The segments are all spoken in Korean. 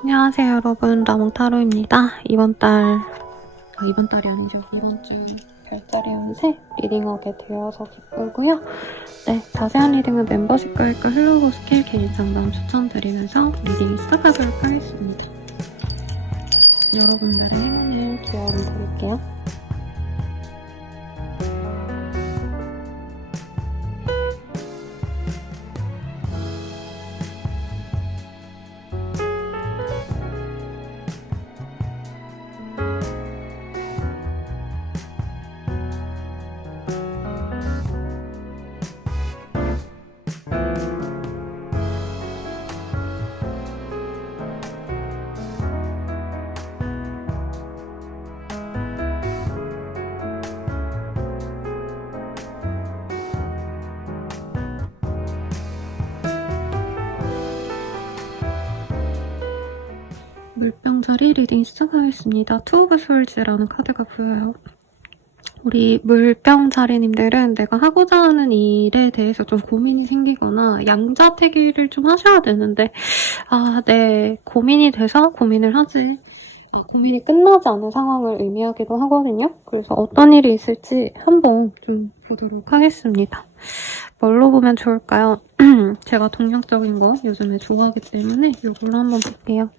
안녕하세요 여러분, 라몽타로입니다. 이번 달이 아니죠. 이번 주 별자리 운세 리딩하게 되어서 기쁘고요. 네, 자세한 리딩은 멤버십 가입과 헬로우 스킬 개인 상담 추천드리면서 리딩 시작하도록 하겠습니다. 여러분들의 행운을 기원드릴게요. 물병자리 리딩 시작하겠습니다. 투 오브 솔즈라는 카드가 보여요. 우리 물병자리님들은 내가 하고자 하는 일에 대해서 좀 고민이 생기거나 양자택일을 좀 하셔야 되는데 네, 고민이 돼서 고민을 하지 고민이 끝나지 않은 상황을 의미하기도 하거든요. 그래서 어떤 일이 있을지 한번 좀 보도록 하겠습니다. 뭘로 보면 좋을까요? 제가 동양적인 거 요즘에 좋아하기 때문에 이걸로 한번 볼게요.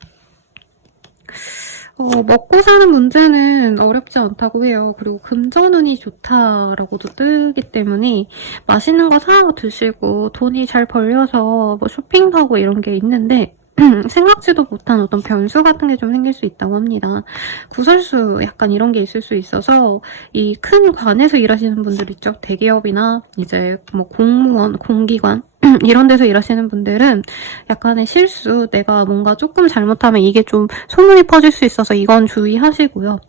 먹고 사는 문제는 어렵지 않다고 해요. 그리고 금전운이 좋다라고도 뜨기 때문에 맛있는 거 사 드시고 돈이 잘 벌려서 뭐 쇼핑도 하고 이런 게 있는데 생각지도 못한 어떤 변수 같은 게 좀 생길 수 있다고 합니다. 구설수 약간 이런 게 있을 수 있어서 이 큰 관에서 일하시는 분들 있죠. 대기업이나 이제 뭐 공무원, 공기관 이런 데서 일하시는 분들은 약간의 실수, 내가 뭔가 조금 잘못하면 이게 좀 소문이 퍼질 수 있어서 이건 주의하시고요.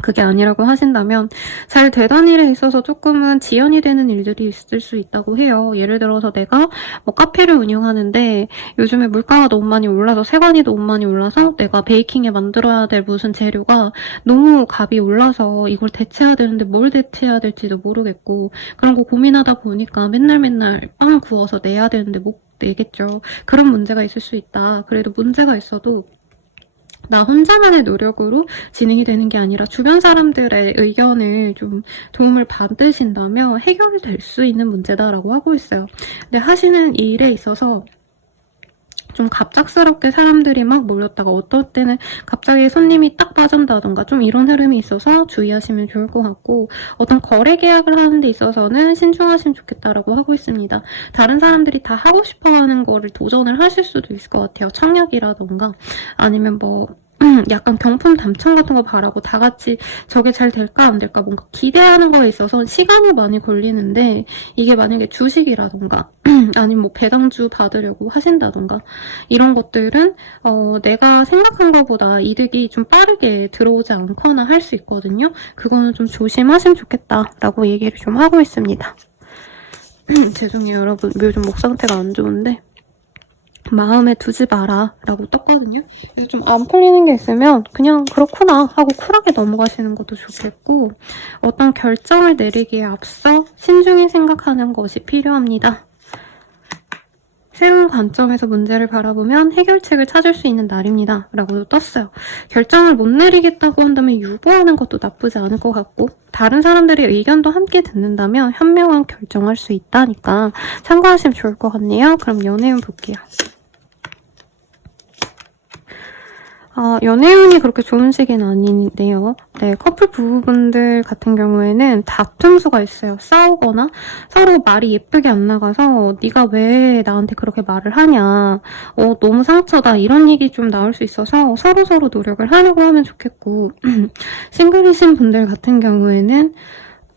그게 아니라고 하신다면 잘 되던 일에 있어서 조금은 지연이 되는 일들이 있을 수 있다고 해요. 예를 들어서 내가 뭐 카페를 운영하는데 요즘에 물가가 너무 많이 올라서 세관이 너무 많이 올라서 내가 베이킹에 만들어야 될 무슨 재료가 너무 값이 올라서 이걸 대체해야 되는데 뭘 대체해야 될지도 모르겠고 그런 거 고민하다 보니까 맨날 빵 구워서 내야 되는데 못 내겠죠. 그런 문제가 있을 수 있다. 그래도 문제가 있어도 나 혼자만의 노력으로 진행이 되는 게 아니라 주변 사람들의 의견을 좀 도움을 받으신다면 해결될 수 있는 문제다라고 하고 있어요. 근데 하시는 일에 있어서 좀 갑작스럽게 사람들이 막 몰렸다가 어떨 때는 갑자기 손님이 딱 빠진다던가 좀 이런 흐름이 있어서 주의하시면 좋을 것 같고 어떤 거래 계약을 하는 데 있어서는 신중하시면 좋겠다라고 하고 있습니다. 다른 사람들이 다 하고 싶어하는 거를 도전을 하실 수도 있을 것 같아요. 청약이라던가 아니면 뭐 약간 경품 당첨 같은 거 바라고 다 같이 저게 잘 될까 안 될까 뭔가 기대하는 거에 있어서 시간이 많이 걸리는데 이게 만약에 주식이라던가 아니면 뭐 배당주 받으려고 하신다던가 이런 것들은 내가 생각한 것보다 이득이 좀 빠르게 들어오지 않거나 할 수 있거든요. 그거는 좀 조심하시면 좋겠다라고 얘기를 좀 하고 있습니다. 죄송해요 여러분, 요즘 목 상태가 안 좋은데 마음에 두지 마라 라고 떴거든요. 그래서 좀 안 풀리는 게 있으면 그냥 그렇구나 하고 쿨하게 넘어가시는 것도 좋겠고 어떤 결정을 내리기에 앞서 신중히 생각하는 것이 필요합니다. 새로운 관점에서 문제를 바라보면 해결책을 찾을 수 있는 날입니다. 라고도 떴어요. 결정을 못 내리겠다고 한다면 유보하는 것도 나쁘지 않을 것 같고 다른 사람들의 의견도 함께 듣는다면 현명한 결정할 수 있다니까 참고하시면 좋을 것 같네요. 그럼 연애운 볼게요. 연애운이 그렇게 좋은 시기는 아닌데요. 네, 커플 부부분들 같은 경우에는 다툼수가 있어요. 싸우거나 서로 말이 예쁘게 안 나가서 네가 왜 나한테 그렇게 말을 하냐, 너무 상처다 이런 얘기 좀 나올 수 있어서 서로 노력을 하려고 하면 좋겠고 싱글이신 분들 같은 경우에는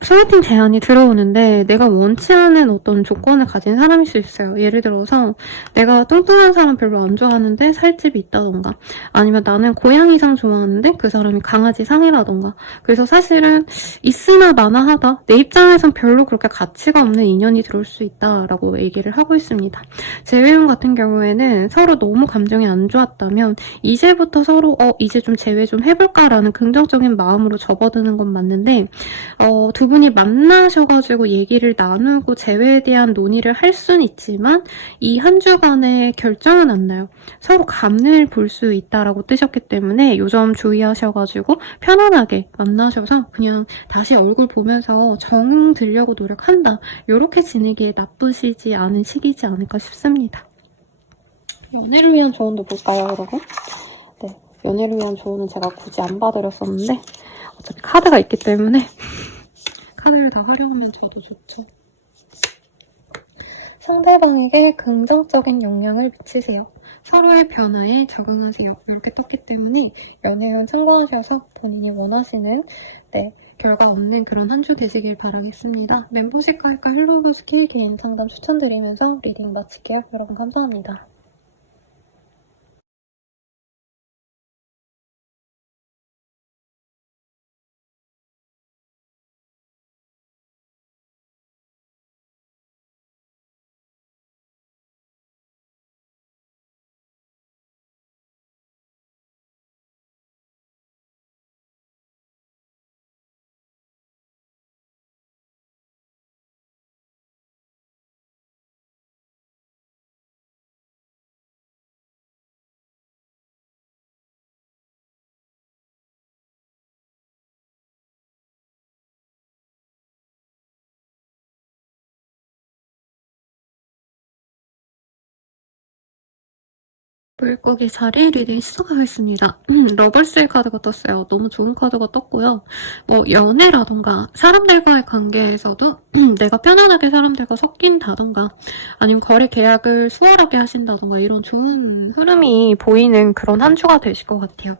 소개팅 제안이 들어오는데 내가 원치 않은 어떤 조건을 가진 사람일 수 있어요. 예를 들어서 내가 뚱뚱한 사람 별로 안 좋아하는데 살집이 있다던가 아니면 나는 고양이상 좋아하는데 그 사람이 강아지상이라던가 그래서 사실은 있으나 마나 하다 내 입장에선 별로 그렇게 가치가 없는 인연이 들어올 수 있다라고 얘기를 하고 있습니다. 재회운 같은 경우에는 서로 너무 감정이 안 좋았다면 이제부터 서로 이제 좀 재회 좀 해볼까라는 긍정적인 마음으로 접어드는 건 맞는데 두 분이 만나셔가지고 얘기를 나누고 재회에 대한 논의를 할 수는 있지만 이 한 주간의 결정은 안 나요. 서로 감을 볼 수 있다라고 뜨셨기 때문에 요 점 주의하셔가지고 편안하게 만나셔서 그냥 다시 얼굴 보면서 정 들려고 노력한다. 요렇게 지내기에 나쁘시지 않은 시기지 않을까 싶습니다. 연애를 위한 조언도 볼까요, 여러분? 네, 연애를 위한 조언은 제가 굳이 안 봐드렸었는데 어차피 카드가 있기 때문에 카드를 다 활용하면 저도 좋죠. 상대방에게 긍정적인 영향을 미치세요. 서로의 변화에 적응하세요. 이렇게 떴기 때문에 연애운 참고하셔서 본인이 원하시는 결과 없는 그런 한 주 되시길 바라겠습니다. 멤버십 가입과 헬로우스키 개인 상담 추천드리면서 리딩 마칠게요. 여러분 감사합니다. 물고기 자리 리딩 시작하겠습니다. 러벌스의 카드가 떴어요. 너무 좋은 카드가 떴고요. 뭐 연애라던가 사람들과의 관계에서도 내가 편안하게 사람들과 섞인다던가 아니면 거래 계약을 수월하게 하신다던가 이런 좋은 흐름이 보이는 그런 한 주가 되실 것 같아요.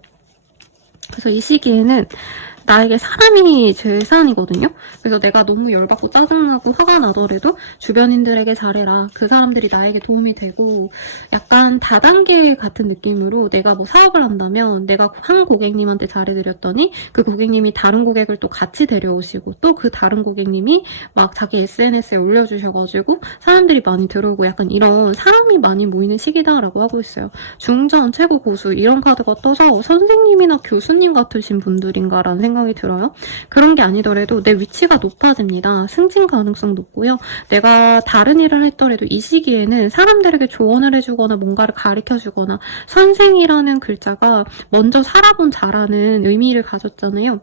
그래서 이 시기에는 나에게 사람이 재산이거든요. 그래서 내가 너무 열받고 짜증나고 화가 나더라도 주변인들에게 잘해라. 그 사람들이 나에게 도움이 되고 약간 다단계 같은 느낌으로 내가 뭐 사업을 한다면 내가 한 고객님한테 잘해드렸더니 그 고객님이 다른 고객을 또 같이 데려오시고 또 그 다른 고객님이 막 자기 SNS에 올려주셔가지고 사람들이 많이 들어오고 약간 이런 사람이 많이 모이는 시기다라고 하고 있어요. 중전, 최고, 고수 이런 카드가 떠서 선생님이나 교수님 같으신 분들인가라는 생각이 들어요. 그런 게 아니더라도 내 위치가 높아집니다. 승진 가능성 높고요. 내가 다른 일을 했더라도 이 시기에는 사람들에게 조언을 해주거나 뭔가를 가르쳐주거나 선생이라는 글자가 먼저 살아본 자라는 의미를 가졌잖아요.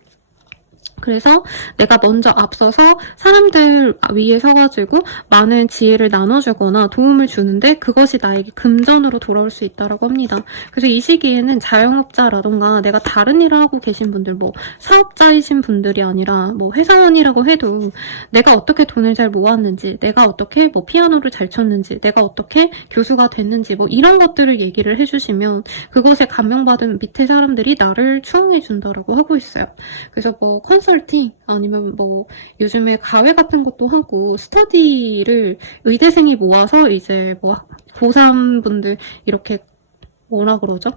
그래서 내가 먼저 앞서서 사람들 위에 서가지고 많은 지혜를 나눠주거나 도움을 주는데 그것이 나에게 금전으로 돌아올 수 있다고 합니다. 그래서 이 시기에는 자영업자라던가 내가 다른 일을 하고 계신 분들, 뭐 사업자이신 분들이 아니라 뭐 회사원이라고 해도 내가 어떻게 돈을 잘 모았는지, 내가 어떻게 뭐 피아노를 잘 쳤는지, 내가 어떻게 교수가 됐는지 뭐 이런 것들을 얘기를 해주시면 그것에 감명받은 밑에 사람들이 나를 추앙해준다라고 하고 있어요. 그래서 뭐 컨설팅 아니면 뭐 요즘에 과외 같은 것도 하고 스터디를 의대생이 모아서 이제 뭐 고3 분들 이렇게 뭐라 그러죠?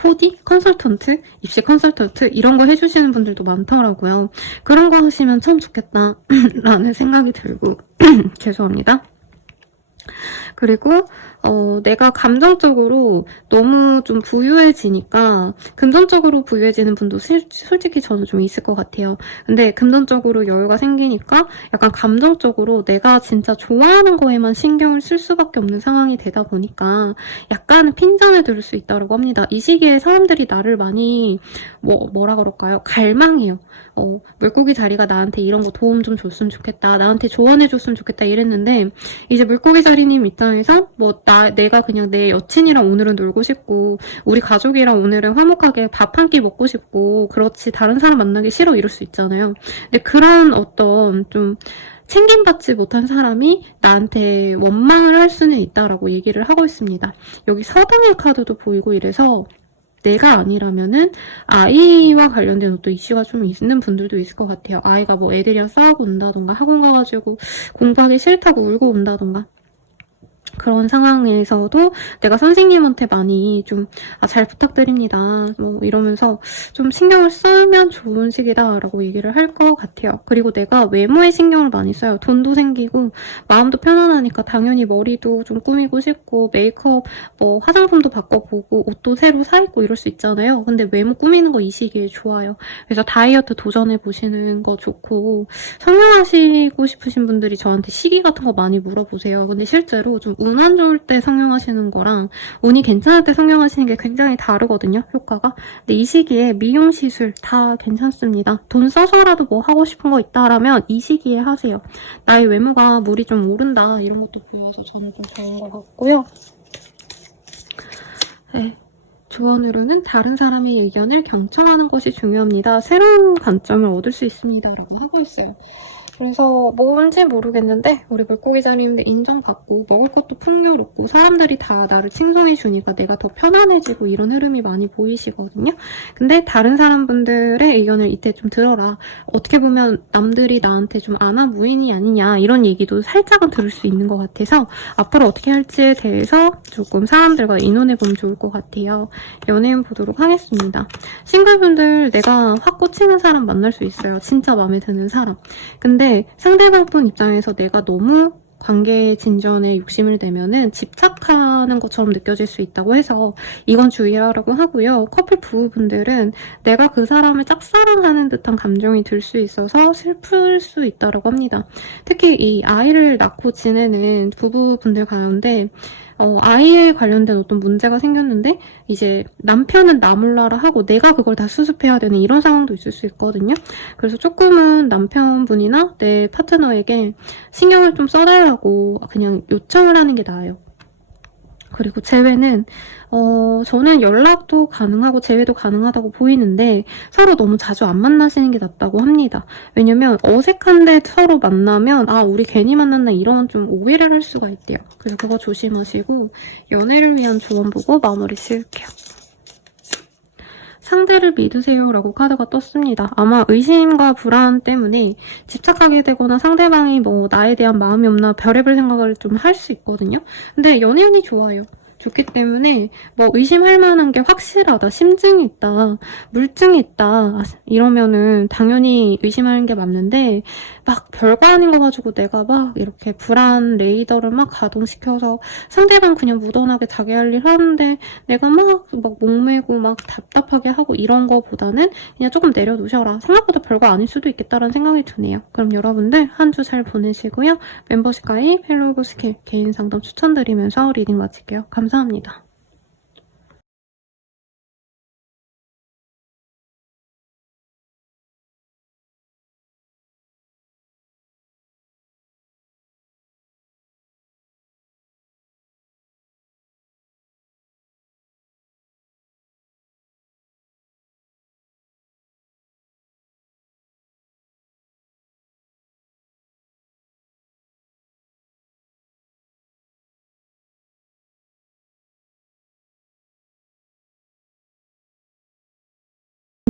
코디? 컨설턴트? 입시 컨설턴트? 이런 거 해주시는 분들도 많더라고요. 그런 거 하시면 참 좋겠다 라는 생각이 들고 죄송합니다. 그리고 내가 감정적으로 너무 좀 부유해지니까 금전적으로 부유해지는 분도 솔직히 저는 좀 있을 것 같아요. 근데 금전적으로 여유가 생기니까 약간 감정적으로 내가 진짜 좋아하는 거에만 신경을 쓸 수밖에 없는 상황이 되다 보니까 약간은 핀잔을 들을 수 있다고 합니다. 이 시기에 사람들이 나를 많이 뭐라 그럴까요? 갈망해요. 물고기 자리가 나한테 이런 거 도움 좀 줬으면 좋겠다. 나한테 조언해줬으면 좋겠다 이랬는데 이제 물고기 자리님 입장에서 내가 그냥 내 여친이랑 오늘은 놀고 싶고 우리 가족이랑 오늘은 화목하게 밥 한 끼 먹고 싶고 그렇지 다른 사람 만나기 싫어 이럴 수 있잖아요. 근데 그런 어떤 좀 챙김받지 못한 사람이 나한테 원망을 할 수는 있다라고 얘기를 하고 있습니다. 여기 서당의 카드도 보이고 이래서 내가 아니라면은 아이와 관련된 어떤 이슈가 좀 있는 분들도 있을 것 같아요. 아이가 뭐 애들이랑 싸우고 온다던가 학원 가가지고 공부하기 싫다고 울고 온다던가 그런 상황에서도 내가 선생님한테 많이 좀, 잘 부탁드립니다. 뭐 이러면서 좀 신경을 쓰면 좋은 시기다라고 얘기를 할 것 같아요. 그리고 내가 외모에 신경을 많이 써요. 돈도 생기고, 마음도 편안하니까 당연히 머리도 좀 꾸미고 싶고, 메이크업, 뭐 화장품도 바꿔보고, 옷도 새로 사입고 이럴 수 있잖아요. 근데 외모 꾸미는 거 이 시기에 좋아요. 그래서 다이어트 도전해보시는 거 좋고, 성형하시고 싶으신 분들이 저한테 시기 같은 거 많이 물어보세요. 근데 실제로 좀 운 안 좋을 때 성형하시는 거랑 운이 괜찮을 때 성형하시는 게 굉장히 다르거든요, 효과가. 근데 이 시기에 미용 시술 다 괜찮습니다. 돈 써서라도 뭐 하고 싶은 거 있다라면 이 시기에 하세요. 나의 외모가 물이 좀 오른다 이런 것도 보여서 저는 좀 좋은 것 같고요. 네. 조언으로는 다른 사람의 의견을 경청하는 것이 중요합니다. 새로운 관점을 얻을 수 있습니다. 라고 하고 있어요. 그래서 뭔지 모르겠는데 우리 물고기 자리인데 인정받고 먹을 것도 풍요롭고 사람들이 다 나를 칭송해 주니까 내가 더 편안해지고 이런 흐름이 많이 보이시거든요. 근데 다른 사람분들의 의견을 이때 좀 들어라. 어떻게 보면 남들이 나한테 좀 아나무인이 아니냐 이런 얘기도 살짝은 들을 수 있는 것 같아서 앞으로 어떻게 할지에 대해서 조금 사람들과 의논해보면 좋을 것 같아요. 연애운 보도록 하겠습니다. 싱글분들 내가 확 꽂히는 사람 만날 수 있어요. 진짜 마음에 드는 사람. 근데 상대방 분 입장에서 내가 너무 관계 진전에 욕심을 내면은 집착하는 것처럼 느껴질 수 있다고 해서 이건 주의하라고 하고요. 커플 부부분들은 내가 그 사람을 짝사랑하는 듯한 감정이 들 수 있어서 슬플 수 있다고 합니다. 특히 이 아이를 낳고 지내는 부부분들 가운데 아이에 관련된 어떤 문제가 생겼는데 이제 남편은 나 몰라라 하고 내가 그걸 다 수습해야 되는 이런 상황도 있을 수 있거든요. 그래서 조금은 남편분이나 내 파트너에게 신경을 좀 써달라고 그냥 요청을 하는 게 나아요. 그리고 재회는 저는 연락도 가능하고 재회도 가능하다고 보이는데 서로 너무 자주 안 만나시는 게 낫다고 합니다. 왜냐면 어색한데 서로 만나면 우리 괜히 만났나 이런 좀 오해를 할 수가 있대요. 그래서 그거 조심하시고 연애를 위한 조언 보고 마무리 지을게요. 상대를 믿으세요 라고 카드가 떴습니다. 아마 의심과 불안 때문에 집착하게 되거나 상대방이 뭐 나에 대한 마음이 없나 별의별 생각을 좀 할 수 있거든요. 근데 연애운이 좋아요. 좋기 때문에 뭐 의심할 만한 게 확실하다, 심증이 있다, 물증이 있다 이러면은 당연히 의심하는 게 맞는데 막 별거 아닌 거 가지고 내가 막 이렇게 불안 레이더를 막 가동시켜서 상대방 그냥 무던하게 자기 할 일 하는데 내가 막 목매고 막 답답하게 하고 이런 거보다는 그냥 조금 내려놓으셔라. 생각보다 별거 아닐 수도 있겠다라는 생각이 드네요. 그럼 여러분들 한 주 잘 보내시고요. 멤버십 가입, 헬로고 스킬, 개인 상담 추천드리면서 리딩 마칠게요. 감사합니다.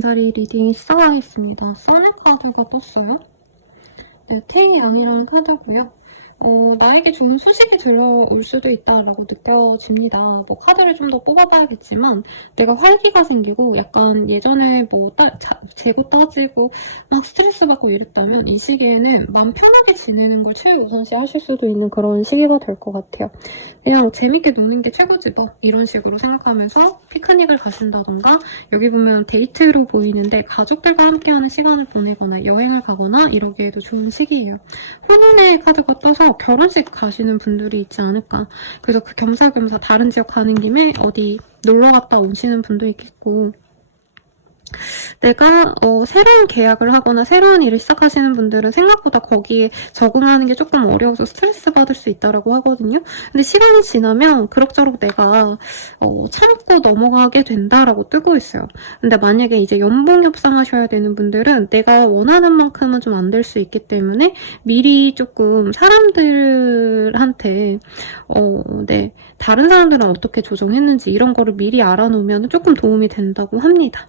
자리 리딩 시작하겠습니다. 썰렌 카드가 떴어요. 네, 태양이라는 카드고요. 나에게 좋은 소식이 들려올 수도 있다라고 느껴집니다. 뭐 카드를 좀 더 뽑아봐야겠지만 내가 활기가 생기고 약간 예전에 뭐 재고 따지고 막 스트레스 받고 이랬다면 이 시기에는 마음 편하게 지내는 걸 최우선시 하실 수도 있는 그런 시기가 될 것 같아요. 그냥 재밌게 노는 게 최고지 뭐 이런 식으로 생각하면서 피크닉을 가신다던가 여기 보면 데이트로 보이는데 가족들과 함께하는 시간을 보내거나 여행을 가거나 이러기에도 좋은 시기예요. 혼인의 카드가 떠서 결혼식 가시는 분들이 있지 않을까. 그래서 그 겸사겸사 다른 지역 가는 김에 어디 놀러 갔다 오시는 분도 있겠고 내가 새로운 계약을 하거나 새로운 일을 시작하시는 분들은 생각보다 거기에 적응하는 게 조금 어려워서 스트레스 받을 수 있다고 하거든요. 근데 시간이 지나면 그럭저럭 내가 참고 넘어가게 된다라고 뜨고 있어요. 근데 만약에 이제 연봉 협상하셔야 되는 분들은 내가 원하는 만큼은 좀 안 될 수 있기 때문에 미리 조금 사람들한테 네, 다른 사람들은 어떻게 조정했는지 이런 거를 미리 알아놓으면 조금 도움이 된다고 합니다.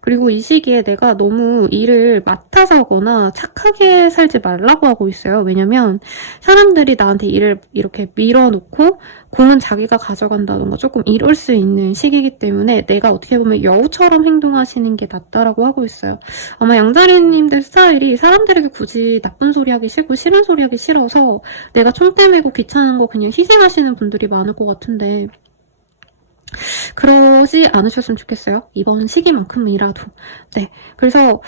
그리고 이 시기에 내가 너무 일을 맡아서 하거나 착하게 살지 말라고 하고 있어요. 왜냐면 사람들이 나한테 일을 이렇게 밀어놓고 공은 자기가 가져간다던가 조금 이럴 수 있는 시기이기 때문에 내가 어떻게 보면 여우처럼 행동하시는 게 낫다라고 하고 있어요. 아마 양자리님들 스타일이 사람들에게 굳이 나쁜 소리 하기 싫고 싫은 소리 하기 싫어서 내가 총대 메고 귀찮은 거 그냥 희생하시는 분들이 많을 것 같은데 그러지 않으셨으면 좋겠어요. 이번 시기만큼이라도. 네. 그래서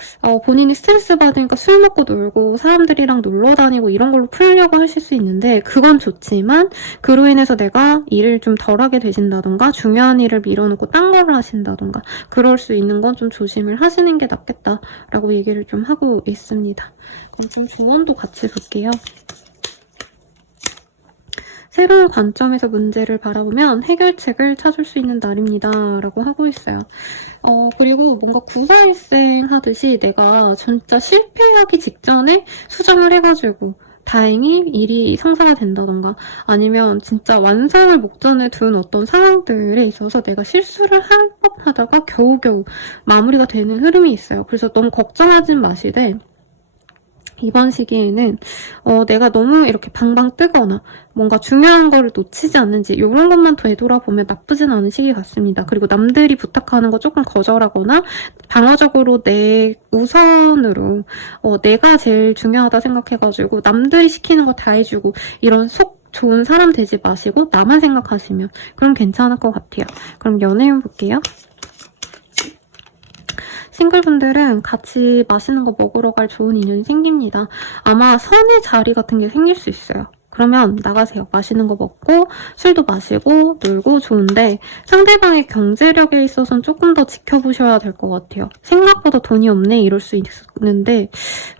본인이 스트레스 받으니까 술 먹고 놀고 사람들이랑 놀러 다니고 이런 걸로 풀려고 하실 수 있는데 그건 좋지만 그로 인해서 내가 일을 좀 덜하게 되신다던가 중요한 일을 밀어놓고 딴 거를 하신다던가 그럴 수 있는 건 좀 조심을 하시는 게 낫겠다라고 얘기를 좀 하고 있습니다. 그럼 좀 조언도 같이 볼게요. 새로운 관점에서 문제를 바라보면 해결책을 찾을 수 있는 날입니다. 라고 하고 있어요. 그리고 뭔가 구사일생 하듯이 내가 진짜 실패하기 직전에 수정을 해가지고 다행히 일이 성사가 된다던가 아니면 진짜 완성을 목전에 둔 어떤 상황들에 있어서 내가 실수를 할 법하다가 겨우겨우 마무리가 되는 흐름이 있어요. 그래서 너무 걱정하진 마시되 이번 시기에는 내가 너무 이렇게 방방 뜨거나 뭔가 중요한 거를 놓치지 않는지 이런 것만 되돌아보면 나쁘진 않은 시기 같습니다. 그리고 남들이 부탁하는 거 조금 거절하거나 방어적으로 내 우선으로 내가 제일 중요하다 생각해가지고 남들이 시키는 거 다 해주고 이런 속 좋은 사람 되지 마시고 나만 생각하시면 그럼 괜찮을 것 같아요. 그럼 연애운 볼게요. 싱글분들은 같이 맛있는 거 먹으러 갈 좋은 인연이 생깁니다. 아마 선의 자리 같은 게 생길 수 있어요. 그러면 나가세요. 맛있는 거 먹고 술도 마시고 놀고 좋은데 상대방의 경제력에 있어서는 조금 더 지켜보셔야 될 것 같아요. 생각보다 돈이 없네 이럴 수 있는데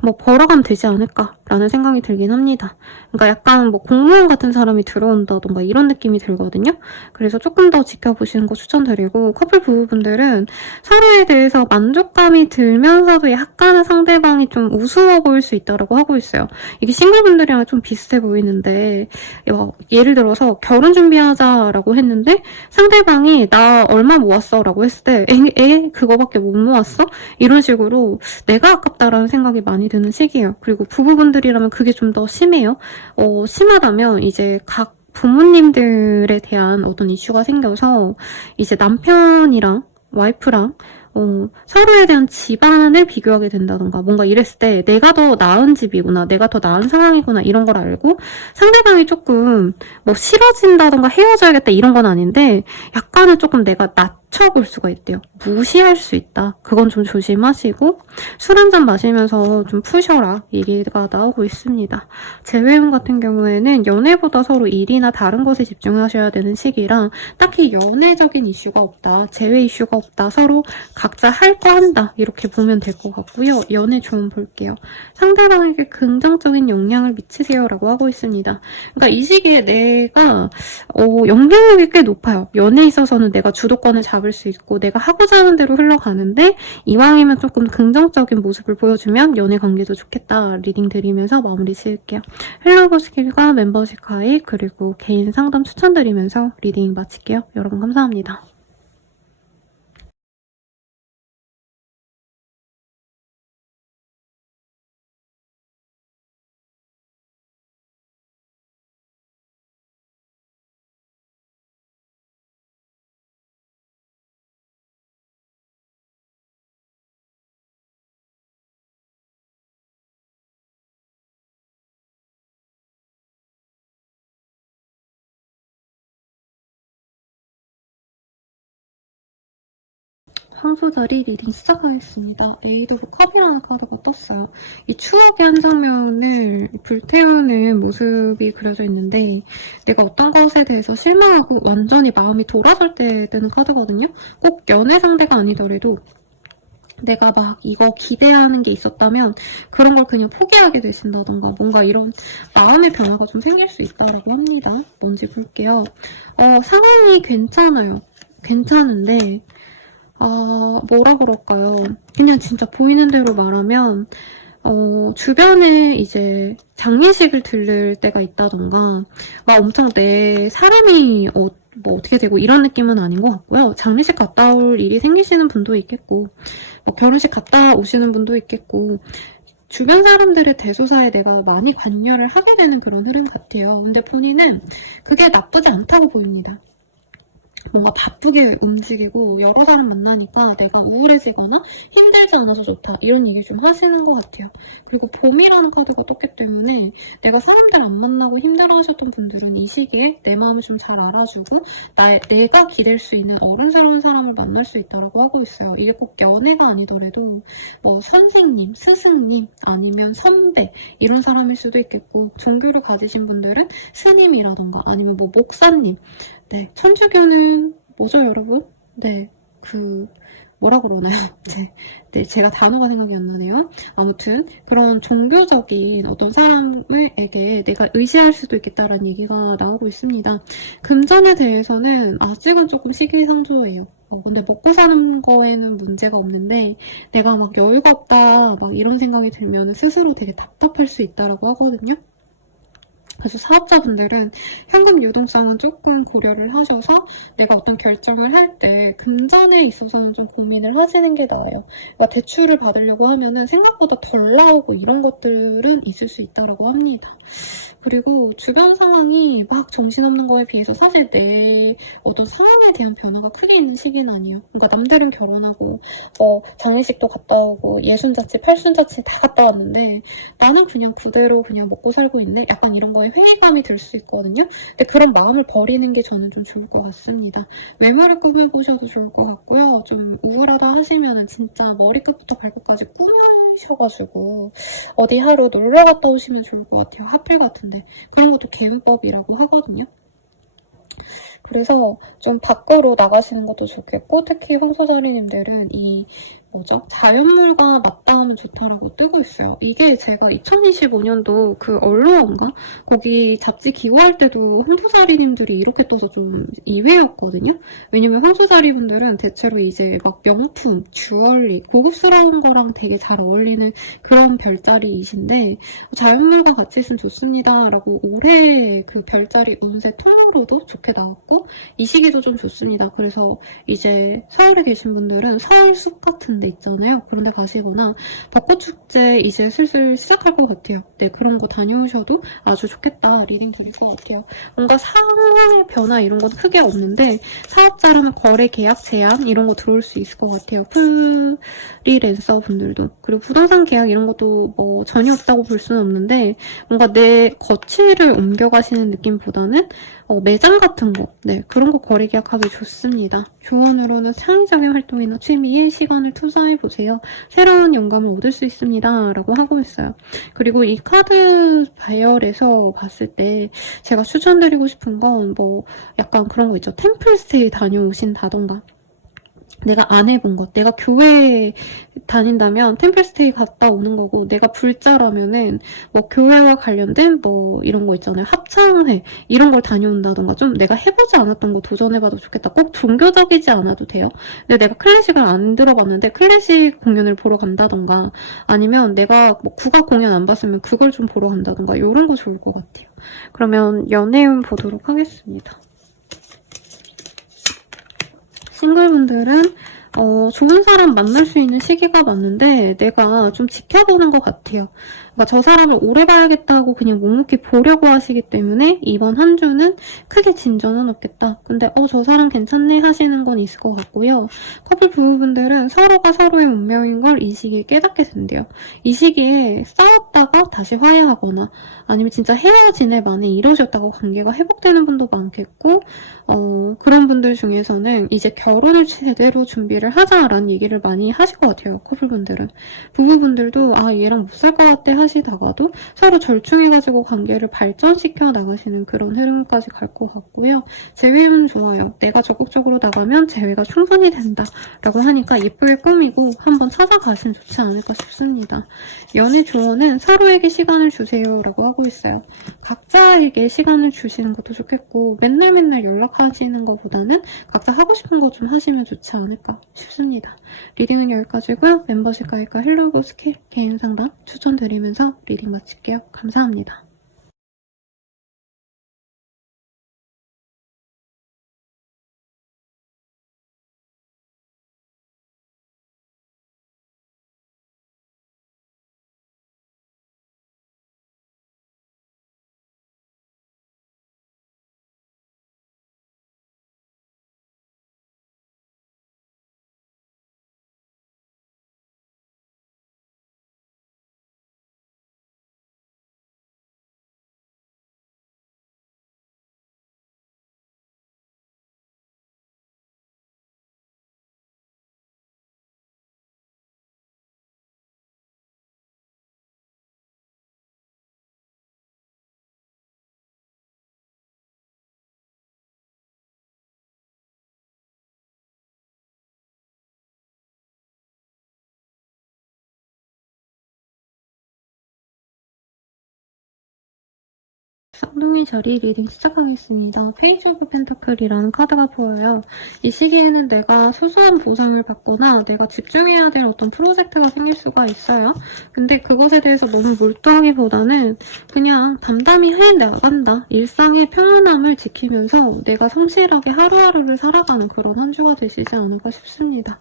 뭐 벌어가면 되지 않을까라는 생각이 들긴 합니다. 그러니까 약간 뭐 공무원 같은 사람이 들어온다던가 이런 느낌이 들거든요. 그래서 조금 더 지켜보시는 거 추천드리고 커플 부부분들은 서로에 대해서 만족감이 들면서도 약간은 상대방이 좀 우스워 보일 수 있다고 하고 있어요. 이게 싱글분들이랑 좀 비슷해 보이는데 예를 들어서 결혼 준비하자라고 했는데 상대방이 나 얼마 모았어? 라고 했을 때 그거밖에 못 모았어? 이런 식으로 내가 아깝다라는 생각이 많이 드는 시기예요. 그리고 부부분들이라면 그게 좀 더 심해요. 심하다면 이제 각 부모님들에 대한 어떤 이슈가 생겨서 이제 남편이랑 와이프랑 서로에 대한 집안을 비교하게 된다던가 뭔가 이랬을 때 내가 더 나은 집이구나 내가 더 나은 상황이구나 이런 걸 알고 상대방이 조금 뭐 싫어진다던가 헤어져야겠다 이런 건 아닌데 약간은 조금 내가 낮춰볼 수가 있대요. 무시할 수 있다. 그건 좀 조심하시고 술 한잔 마시면서 좀 푸셔라 얘기가 나오고 있습니다. 재회운 같은 경우에는 연애보다 서로 일이나 다른 것에 집중하셔야 되는 시기랑 딱히 연애적인 이슈가 없다. 재회 이슈가 없다. 서로 각자 할 거 한다. 이렇게 보면 될 것 같고요. 연애 조언 볼게요. 상대방에게 긍정적인 영향을 미치세요. 라고 하고 있습니다. 그러니까 이 시기에 내가 영향력이 꽤 높아요. 연애에 있어서는 내가 주도권을 잡을 수 있고 내가 하고자 하는 대로 흘러가는데 이왕이면 조금 긍정적인 모습을 보여주면 연애 관계도 좋겠다. 리딩 드리면서 마무리 지을게요. 헬로버 스킬과 멤버십 가입 그리고 개인 상담 추천드리면서 리딩 마칠게요. 여러분 감사합니다. 한 소절이 리딩 시작하겠습니다. 에이드 오브 컵이라는 카드가 떴어요. 이 추억의 한 장면을 불태우는 모습이 그려져 있는데 내가 어떤 것에 대해서 실망하고 완전히 마음이 돌아설 때 뜨는 카드거든요. 꼭 연애 상대가 아니더라도 내가 막 이거 기대하는 게 있었다면 그런 걸 그냥 포기하게 되신다던가 뭔가 이런 마음의 변화가 좀 생길 수 있다고 합니다. 뭔지 볼게요. 상황이 괜찮아요. 괜찮은데 뭐라 그럴까요? 그냥 진짜 보이는 대로 말하면, 주변에 이제 장례식을 들를 때가 있다던가, 막 엄청 내 사람이 뭐 어떻게 되고 이런 느낌은 아닌 것 같고요. 장례식 갔다 올 일이 생기시는 분도 있겠고, 뭐 결혼식 갔다 오시는 분도 있겠고, 주변 사람들의 대소사에 내가 많이 관여를 하게 되는 그런 흐름 같아요. 근데 본인은 그게 나쁘지 않다고 보입니다. 뭔가 바쁘게 움직이고 여러 사람 만나니까 내가 우울해지거나 힘들지 않아서 좋다 이런 얘기 좀 하시는 것 같아요. 그리고 봄이라는 카드가 떴기 때문에 내가 사람들 안 만나고 힘들어하셨던 분들은 이 시기에 내 마음을 좀 잘 알아주고 내가 기댈 수 있는 어른스러운 사람을 만날 수 있다고 하고 있어요. 이게 꼭 연애가 아니더라도 뭐 선생님, 스승님 아니면 선배 이런 사람일 수도 있겠고, 종교를 가지신 분들은 스님이라던가 아니면 뭐 목사님, 네, 천주교는 뭐죠, 여러분? 네, 뭐라 그러나요? 네, 제가 단어가 생각이 안 나네요. 아무튼 그런 종교적인 어떤 사람에게 내가 의지할 수도 있겠다라는 얘기가 나오고 있습니다. 금전에 대해서는 아직은 조금 시기상조예요. 근데 먹고 사는 거에는 문제가 없는데 내가 막 여유가 없다 막 이런 생각이 들면 스스로 되게 답답할 수 있다라고 하거든요. 그래서 사업자분들은 현금 유동성은 조금 고려를 하셔서 내가 어떤 결정을 할 때 금전에 있어서는 좀 고민을 하시는 게 나아요. 그러니까 대출을 받으려고 하면은 생각보다 덜 나오고 이런 것들은 있을 수 있다고 합니다. 그리고 주변 상황이 막 정신없는 거에 비해서 사실 내 어떤 상황에 대한 변화가 크게 있는 시기는 아니에요. 그러니까 남들은 결혼하고 장례식도 갔다 오고 예순자치, 팔순자치 다 갔다 왔는데 나는 그냥 그대로 그냥 먹고 살고 있네? 약간 이런 거에 회의감이 들 수 있거든요. 근데 그런 마음을 버리는 게 저는 좀 좋을 것 같습니다. 외모를 꾸며보셔도 좋을 것 같고요. 좀 우울하다 하시면은 진짜 머리끝부터 발끝까지 꾸며셔가지고 어디 하루 놀러 갔다 오시면 좋을 것 같아요. 하필 같은데. 그런 것도 개운법이라고 하거든요. 그래서 좀 밖으로 나가시는 것도 좋겠고, 특히 황소자리님들은 자연물과 맞닿으면 좋다라고 뜨고 있어요. 이게 제가 2025년도 그 언론인가? 거기 잡지 기고할 때도 황소자리님들이 이렇게 떠서 좀 이외였거든요? 왜냐면 황소자리 분들은 대체로 이제 막 명품, 주얼리, 고급스러운 거랑 되게 잘 어울리는 그런 별자리이신데, 자연물과 같이 있으면 좋습니다. 라고 올해 그 별자리 운세 톤으로도 좋게 나왔고, 이 시기도 좀 좋습니다. 그래서 이제 서울에 계신 분들은 서울 숲 같은 데 있잖아요. 그런 데 가시거나 벚꽃축제 이제 슬슬 시작할 것 같아요. 네, 그런 거 다녀오셔도 아주 좋겠다. 리딩 기일 것 같아요. 뭔가 상황의 변화 이런 건 크게 없는데 사업자라면 거래 계약 제한 이런 거 들어올 수 있을 것 같아요. 프리랜서 분들도. 그리고 부동산 계약 이런 것도 뭐 전혀 없다고 볼 수는 없는데 뭔가 내 거취를 옮겨가시는 느낌보다는 매장 같은 거, 네, 그런 거 거래 계약하기 좋습니다. 조언으로는 창의적인 활동이나 취미에 시간을 투자해보세요. 새로운 영감을 얻을 수 있습니다. 라고 하고 있어요. 그리고 이 카드 배열에서 봤을 때 제가 추천드리고 싶은 건 약간 그런 거 있죠. 템플스테이 다녀오신다던가. 내가 안 해본 것. 내가 교회 다닌다면 템플스테이 갔다 오는 거고, 내가 불자라면은 교회와 관련된 이런 거 있잖아요. 합창회 이런 걸 다녀온다던가, 좀 내가 해보지 않았던 거 도전해봐도 좋겠다. 꼭 종교적이지 않아도 돼요. 근데 내가 클래식을 안 들어봤는데 클래식 공연을 보러 간다던가, 아니면 내가 국악 공연 안 봤으면 그걸 좀 보러 간다던가, 이런 거 좋을 것 같아요. 그러면 연애운 보도록 하겠습니다. 싱글분들은 좋은 사람 만날 수 있는 시기가 맞는데 내가 좀 지켜보는 것 같아요. 그러니까 저 사람을 오래 봐야겠다고 그냥 묵묵히 보려고 하시기 때문에 이번 한 주는 크게 진전은 없겠다. 근데 저 사람 괜찮네 하시는 건 있을 것 같고요. 커플 부부분들은 서로가 서로의 운명인 걸 이 시기에 깨닫게 된대요. 이 시기에 싸웠다가 다시 화해하거나 아니면 진짜 헤어진 애 만에 이러셨다고 관계가 회복되는 분도 많겠고, 그런 분들 중에서는 이제 결혼을 제대로 준비를 하자라는 얘기를 많이 하실 것 같아요. 커플분들은. 부부분들도 얘랑 못 살 것 같아 하시다가도 서로 절충해가지고 관계를 발전시켜 나가시는 그런 흐름까지 갈 것 같고요. 재회는 좋아요. 내가 적극적으로 나가면 재회가 충분히 된다 라고 하니까 예쁘게 꾸미고 한번 찾아가시면 좋지 않을까 싶습니다. 연애 조언은 서로에게 시간을 주세요 라고 하고 있어요. 각자에게 시간을 주시는 것도 좋겠고, 맨날 연락하시는 것보다는 각자 하고 싶은 거 좀 하시면 좋지 않을까 싶습니다. 리딩은 여기까지고요. 멤버십 가입과 헬로고 스킬 개인 상담 추천드리면서 리딩 마칠게요. 감사합니다. 쌍둥이 자리 리딩 시작하겠습니다. 페이지 오브 펜타클이라는 카드가 보여요. 이 시기에는 내가 소소한 보상을 받거나 내가 집중해야 될 어떤 프로젝트가 생길 수가 있어요. 근데 그것에 대해서 너무 몰두하기보다는 그냥 담담히 해나간다. 일상의 평온함을 지키면서 내가 성실하게 하루하루를 살아가는 그런 한 주가 되시지 않을까 싶습니다.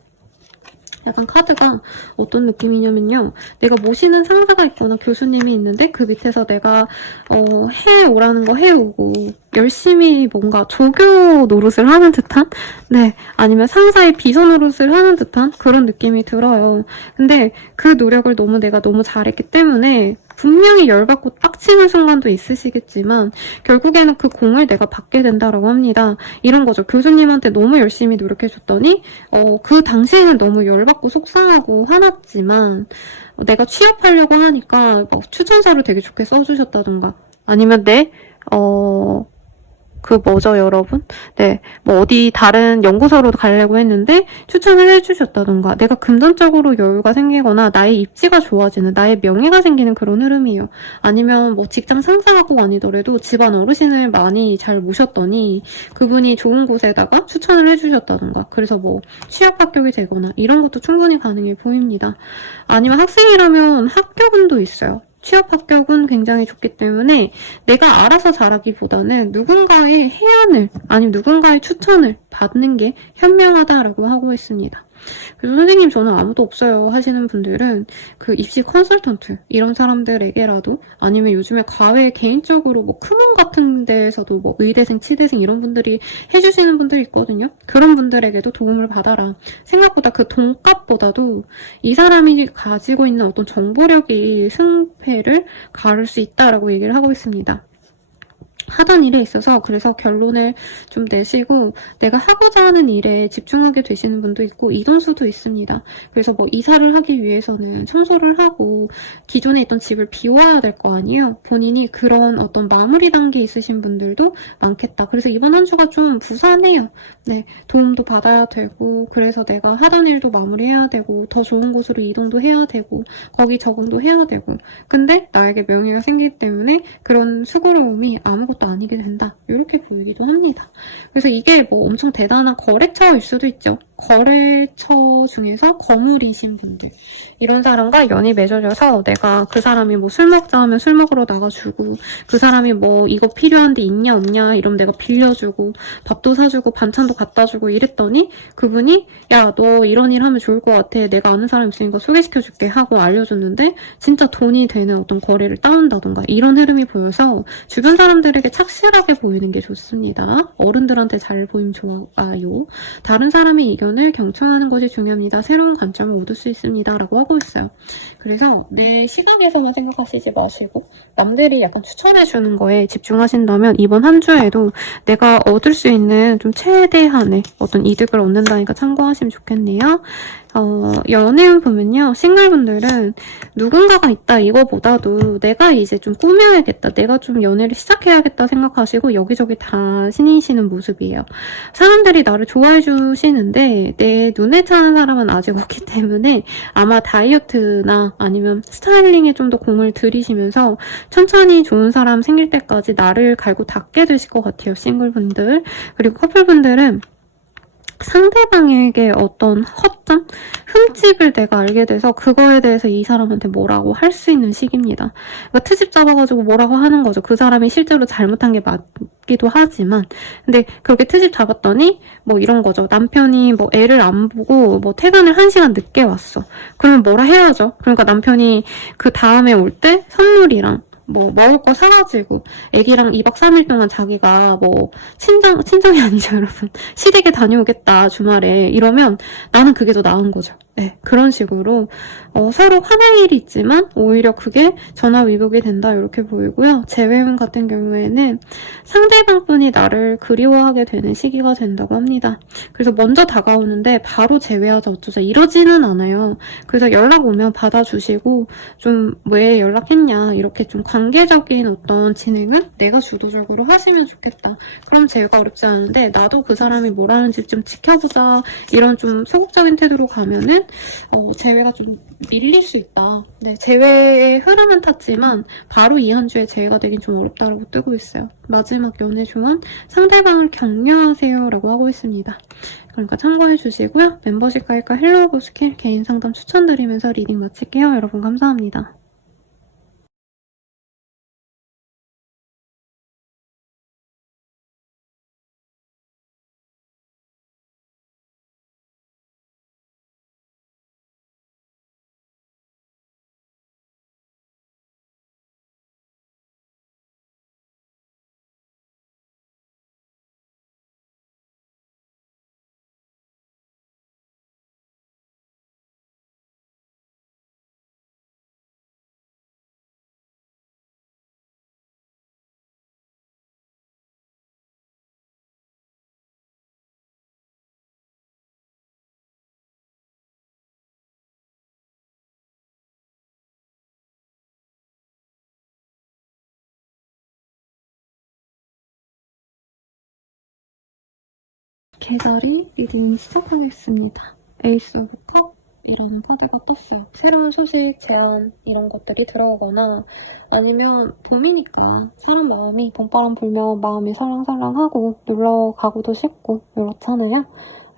약간 카드가 어떤 느낌이냐면요. 내가 모시는 상사가 있거나 교수님이 있는데 그 밑에서 내가 해오라는 거 해오고 열심히 뭔가 조교 노릇을 하는 듯한? 네. 아니면 상사의 비서 노릇을 하는 듯한 그런 느낌이 들어요. 근데 그 노력을 내가 너무 잘했기 때문에 분명히 열받고 빡치는 순간도 있으시겠지만 결국에는 그 공을 내가 받게 된다라고 합니다. 이런 거죠. 교수님한테 너무 열심히 노력해줬더니 그 당시에는 너무 열받고 속상하고 화났지만 내가 취업하려고 하니까 막 추천서를 되게 좋게 써주셨다던가 아니면 그 뭐죠, 여러분? 네, 뭐 어디 다른 연구소로 가려고 했는데 추천을 해주셨다던가 내가 금전적으로 여유가 생기거나 나의 입지가 좋아지는 나의 명예가 생기는 그런 흐름이에요. 아니면 뭐 직장 상사가 꼭 아니더라도 집안 어르신을 많이 잘 모셨더니 그분이 좋은 곳에다가 추천을 해주셨다던가 그래서 뭐 취업 합격이 되거나 이런 것도 충분히 가능해 보입니다. 아니면 학생이라면 합격운도 있어요. 취업 합격은 굉장히 좋기 때문에 내가 알아서 잘하기보다는 누군가의 해안을 아니면 누군가의 추천을 받는 게 현명하다라고 하고 있습니다. 그래서 선생님 저는 아무도 없어요 하시는 분들은 그 입시 컨설턴트 이런 사람들에게라도 아니면 요즘에 과외 개인적으로 뭐 크몬 같은 데에서도 뭐 의대생, 치대생 이런 분들이 해주시는 분들이 있거든요. 그런 분들에게도 도움을 받아라. 생각보다 그 돈값보다도 이 사람이 가지고 있는 어떤 정보력이 승패를 가를 수 있다라고 얘기를 하고 있습니다. 하던 일에 있어서 그래서 결론을 좀 내시고 내가 하고자 하는 일에 집중하게 되시는 분도 있고 이동수도 있습니다. 그래서 뭐 이사를 하기 위해서는 청소를 하고 기존에 있던 집을 비워야 될 거 아니에요. 본인이 그런 어떤 마무리 단계에 있으신 분들도 많겠다. 그래서 이번 한 주가 좀 부산해요. 네, 도움도 받아야 되고 그래서 내가 하던 일도 마무리해야 되고 더 좋은 곳으로 이동도 해야 되고 거기 적응도 해야 되고 근데 나에게 명예가 생기기 때문에 그런 수고로움이 아무것도 아니게 된다. 이렇게 보이기도 합니다. 그래서 이게 뭐 엄청 대단한 거래처일 수도 있죠. 거래처 중에서 거물이신 분들 이런 사람과 연이 맺어져서 내가 그 사람이 뭐 술 먹자 하면 술 먹으러 나가주고 그 사람이 뭐 이거 필요한데 있냐 없냐 이러면 내가 빌려주고 밥도 사주고 반찬도 갖다주고 이랬더니 그분이 야 너 이런 일 하면 좋을 것 같아 내가 아는 사람 있으니까 소개시켜줄게 하고 알려줬는데 진짜 돈이 되는 어떤 거래를 따온다던가 이런 흐름이 보여서 주변 사람들에게 착실하게 보이는 게 좋습니다. 어른들한테 잘 보이면 좋아요. 다른 사람의 의견을 경청하는 것이 중요합니다. 새로운 관점을 얻을 수 있습니다. 라고 하고 있어요. 그래서 내 시각에서만 생각하시지 마시고 남들이 약간 추천해주는 거에 집중하신다면 이번 한 주에도 내가 얻을 수 있는 좀 최대한의 어떤 이득을 얻는다니까 참고하시면 좋겠네요. 연애운 보면요. 싱글분들은 누군가가 있다 이거보다도 내가 이제 좀 꾸며야겠다. 내가 좀 연애를 시작해야겠다 생각하시고 여기저기 다 신이시는 모습이에요. 사람들이 나를 좋아해 주시는데 내 눈에 차는 사람은 아직 없기 때문에 아마 다이어트나 아니면 스타일링에 좀 더 공을 들이시면서 천천히 좋은 사람 생길 때까지 나를 갈고 닦게 되실 것 같아요. 싱글분들. 그리고 커플분들은 상대방에게 어떤 허점? 흠집을 내가 알게 돼서 그거에 대해서 이 사람한테 뭐라고 할 수 있는 시기입니다. 그러니까 트집 잡아가지고 뭐라고 하는 거죠. 그 사람이 실제로 잘못한 게 맞기도 하지만 근데 그렇게 트집 잡았더니 뭐 이런 거죠. 남편이 뭐 애를 안 보고 뭐 퇴근을 1시간 늦게 왔어. 그러면 뭐라 해야죠. 그러니까 남편이 그 다음에 올 때 선물이랑 뭐 먹을 거 사가지고 애기랑 2박 3일 동안 자기가 뭐 친정이 아니죠 여러분 시댁에 다녀오겠다 주말에 이러면 나는 그게 더 나은 거죠. 네, 그런 식으로 서로 화낼 일이 있지만 오히려 그게 전화위복이 된다 이렇게 보이고요. 재회운 같은 경우에는 상대방분이 나를 그리워하게 되는 시기가 된다고 합니다. 그래서 먼저 다가오는데 바로 재회하자 어쩌자 이러지는 않아요. 그래서 연락 오면 받아주시고 좀 왜 연락했냐 이렇게 좀 관계적인 어떤 진행은 내가 주도적으로 하시면 좋겠다. 그럼 재회가 어렵지 않은데 나도 그 사람이 뭘 하는지 좀 지켜보자 이런 좀 소극적인 태도로 가면은 재회가 좀 밀릴 수 있다. 네, 재회의 흐름은 탔지만 바로 이 한 주에 재회가 되긴 좀 어렵다라고 뜨고 있어요. 마지막 연애 조언, 상대방을 격려하세요 라고 하고 있습니다. 그러니까 참고해 주시고요. 멤버십 가입과 헬로우 스킬 개인 상담 추천드리면서 리딩 마칠게요. 여러분 감사합니다. 계절이 리딩 시작하겠습니다. 에이스 오브 컵 이라는 카드가 떴어요. 새로운 소식, 제안 이런 것들이 들어오거나 아니면 봄이니까 사람 마음이 봄바람 불면 마음이 살랑살랑하고 놀러 가고도 싶고 이렇잖아요.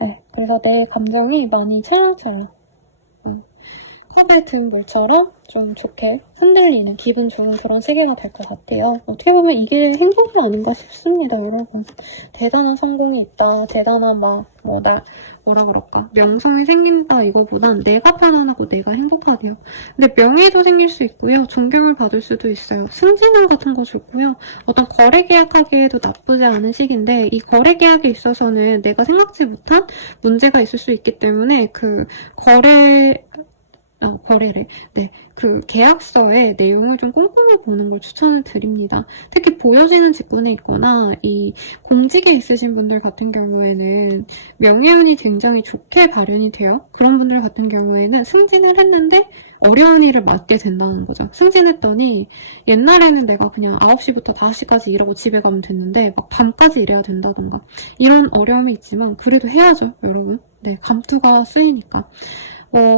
네, 그래서 내 감정이 많이 찰랑찰랑 컵에 든 물처럼 좀 좋게 흔들리는 기분 좋은 그런 세계가 될 것 같아요. 어떻게 보면 이게 행복이 아닌가 싶습니다, 여러분. 대단한 성공이 있다, 대단한 뭐라 그럴까, 명성이 생긴다 이거보단 내가 편안하고 내가 행복하대요. 근데 명예도 생길 수 있고요. 존경을 받을 수도 있어요. 승진원 같은 거 좋고요. 어떤 거래 계약하기에도 나쁘지 않은 시기인데 이 거래 계약에 있어서는 내가 생각지 못한 문제가 있을 수 있기 때문에 그 거래래. 네, 그 계약서의 내용을 좀 꼼꼼히 보는 걸 추천을 드립니다. 특히 보여지는 직군에 있거나 이 공직에 있으신 분들 같은 경우에는 명예운이 굉장히 좋게 발현이 돼요. 그런 분들 같은 경우에는 승진을 했는데 어려운 일을 맡게 된다는 거죠. 승진했더니 옛날에는 내가 그냥 9시부터 5시까지 일하고 집에 가면 됐는데 막 밤까지 일해야 된다던가 이런 어려움이 있지만 그래도 해야죠, 여러분. 네, 감투가 쓰이니까.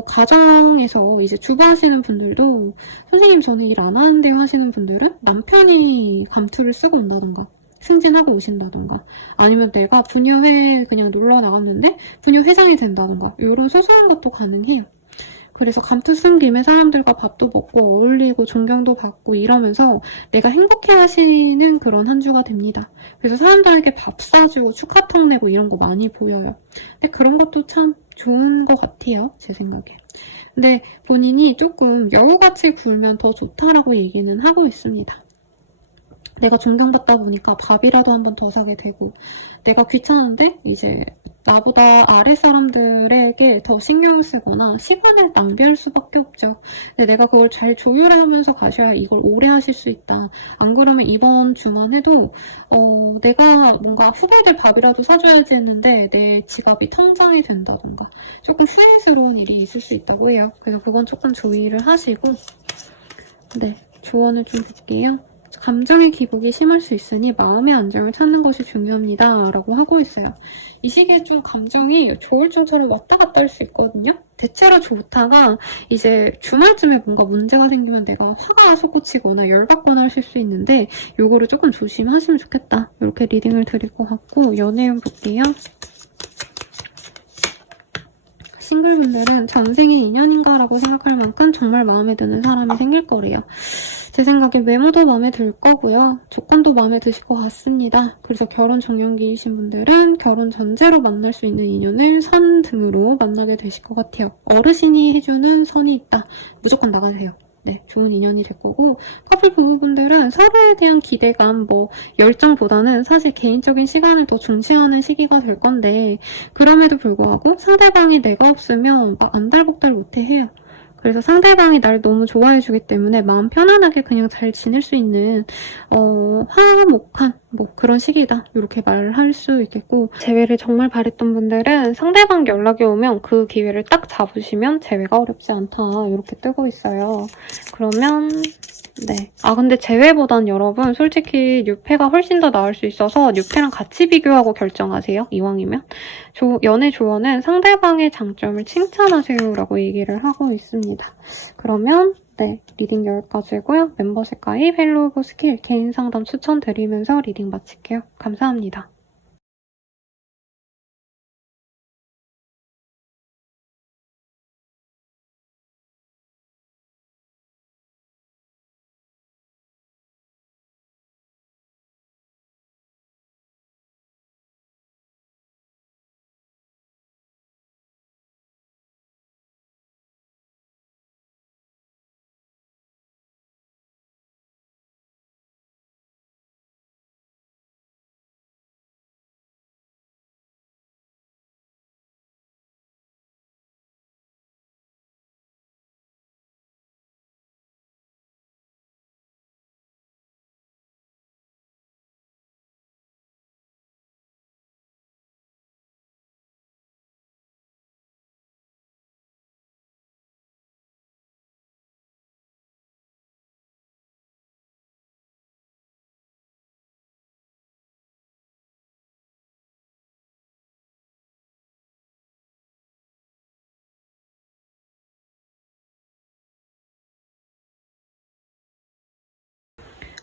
가정에서 이제 주부하시는 분들도 선생님 저는 일 안 하는데요 하시는 분들은 남편이 감투를 쓰고 온다던가 승진하고 오신다던가 아니면 내가 부녀회 그냥 놀러 나갔는데 부녀회장이 된다던가 이런 소소한 것도 가능해요. 그래서 감투 쓴 김에 사람들과 밥도 먹고 어울리고 존경도 받고 이러면서 내가 행복해 하시는 그런 한 주가 됩니다. 그래서 사람들에게 밥 사주고 축하탕 내고 이런 거 많이 보여요. 근데 그런 것도 참 좋은 것 같아요, 제 생각에. 근데 본인이 조금 여우같이 굴면 더 좋다라고 얘기는 하고 있습니다. 내가 존경받다 보니까 밥이라도 한 번 더 사게 되고 내가 귀찮은데 이제 나보다 아래 사람들에게 더 신경을 쓰거나 시간을 낭비할 수밖에 없죠. 근데 내가 그걸 잘 조율하면서 가셔야 이걸 오래 하실 수 있다. 안 그러면 이번 주만 해도 내가 뭔가 후배들 밥이라도 사줘야지 했는데 내 지갑이 텅장이 된다던가 조금 후회스러운 일이 있을 수 있다고 해요. 그래서 그건 조금 주의를 하시고 네, 조언을 좀 볼게요. 감정의 기복이 심할 수 있으니 마음의 안정을 찾는 것이 중요합니다. 라고 하고 있어요. 이 시기에 좀 감정이 조울증처럼 왔다 갔다 할 수 있거든요. 대체로 좋다가 이제 주말쯤에 뭔가 문제가 생기면 내가 화가 솟구치거나 열받거나 하실 수 있는데 요거를 조금 조심하시면 좋겠다. 이렇게 리딩을 드릴 것 같고 연애운 볼게요. 싱글분들은 전생의 인연인가라고 생각할 만큼 정말 마음에 드는 사람이 생길 거래요. 제 생각에 외모도 마음에 들 거고요. 조건도 마음에 드실 것 같습니다. 그래서 결혼 정년기이신 분들은 결혼 전제로 만날 수 있는 인연을 선 등으로 만나게 되실 것 같아요. 어르신이 해주는 선이 있다. 무조건 나가세요. 네, 좋은 인연이 될 거고 커플 부부분들은 서로에 대한 기대감, 열정보다는 사실 개인적인 시간을 더 중시하는 시기가 될 건데 그럼에도 불구하고 상대방이 내가 없으면 안달복달 못해 해요. 그래서 상대방이 날 너무 좋아해주기 때문에 마음 편안하게 그냥 잘 지낼 수 있는 화목한 그런 시기다 이렇게 말할 수 있겠고 재회를 정말 바랬던 분들은 상대방 연락이 오면 그 기회를 딱 잡으시면 재회가 어렵지 않다 이렇게 뜨고 있어요. 그러면 네. 근데 재회보단 여러분 솔직히 뉴페가 훨씬 더 나을 수 있어서 뉴페랑 같이 비교하고 결정하세요. 이왕이면. 연애 조언은 상대방의 장점을 칭찬하세요라고 얘기를 하고 있습니다. 그러면 네, 리딩 여기까지고요. 멤버십 가입, 헬로 오브 스킬, 개인 상담 추천드리면서 리딩 마칠게요. 감사합니다.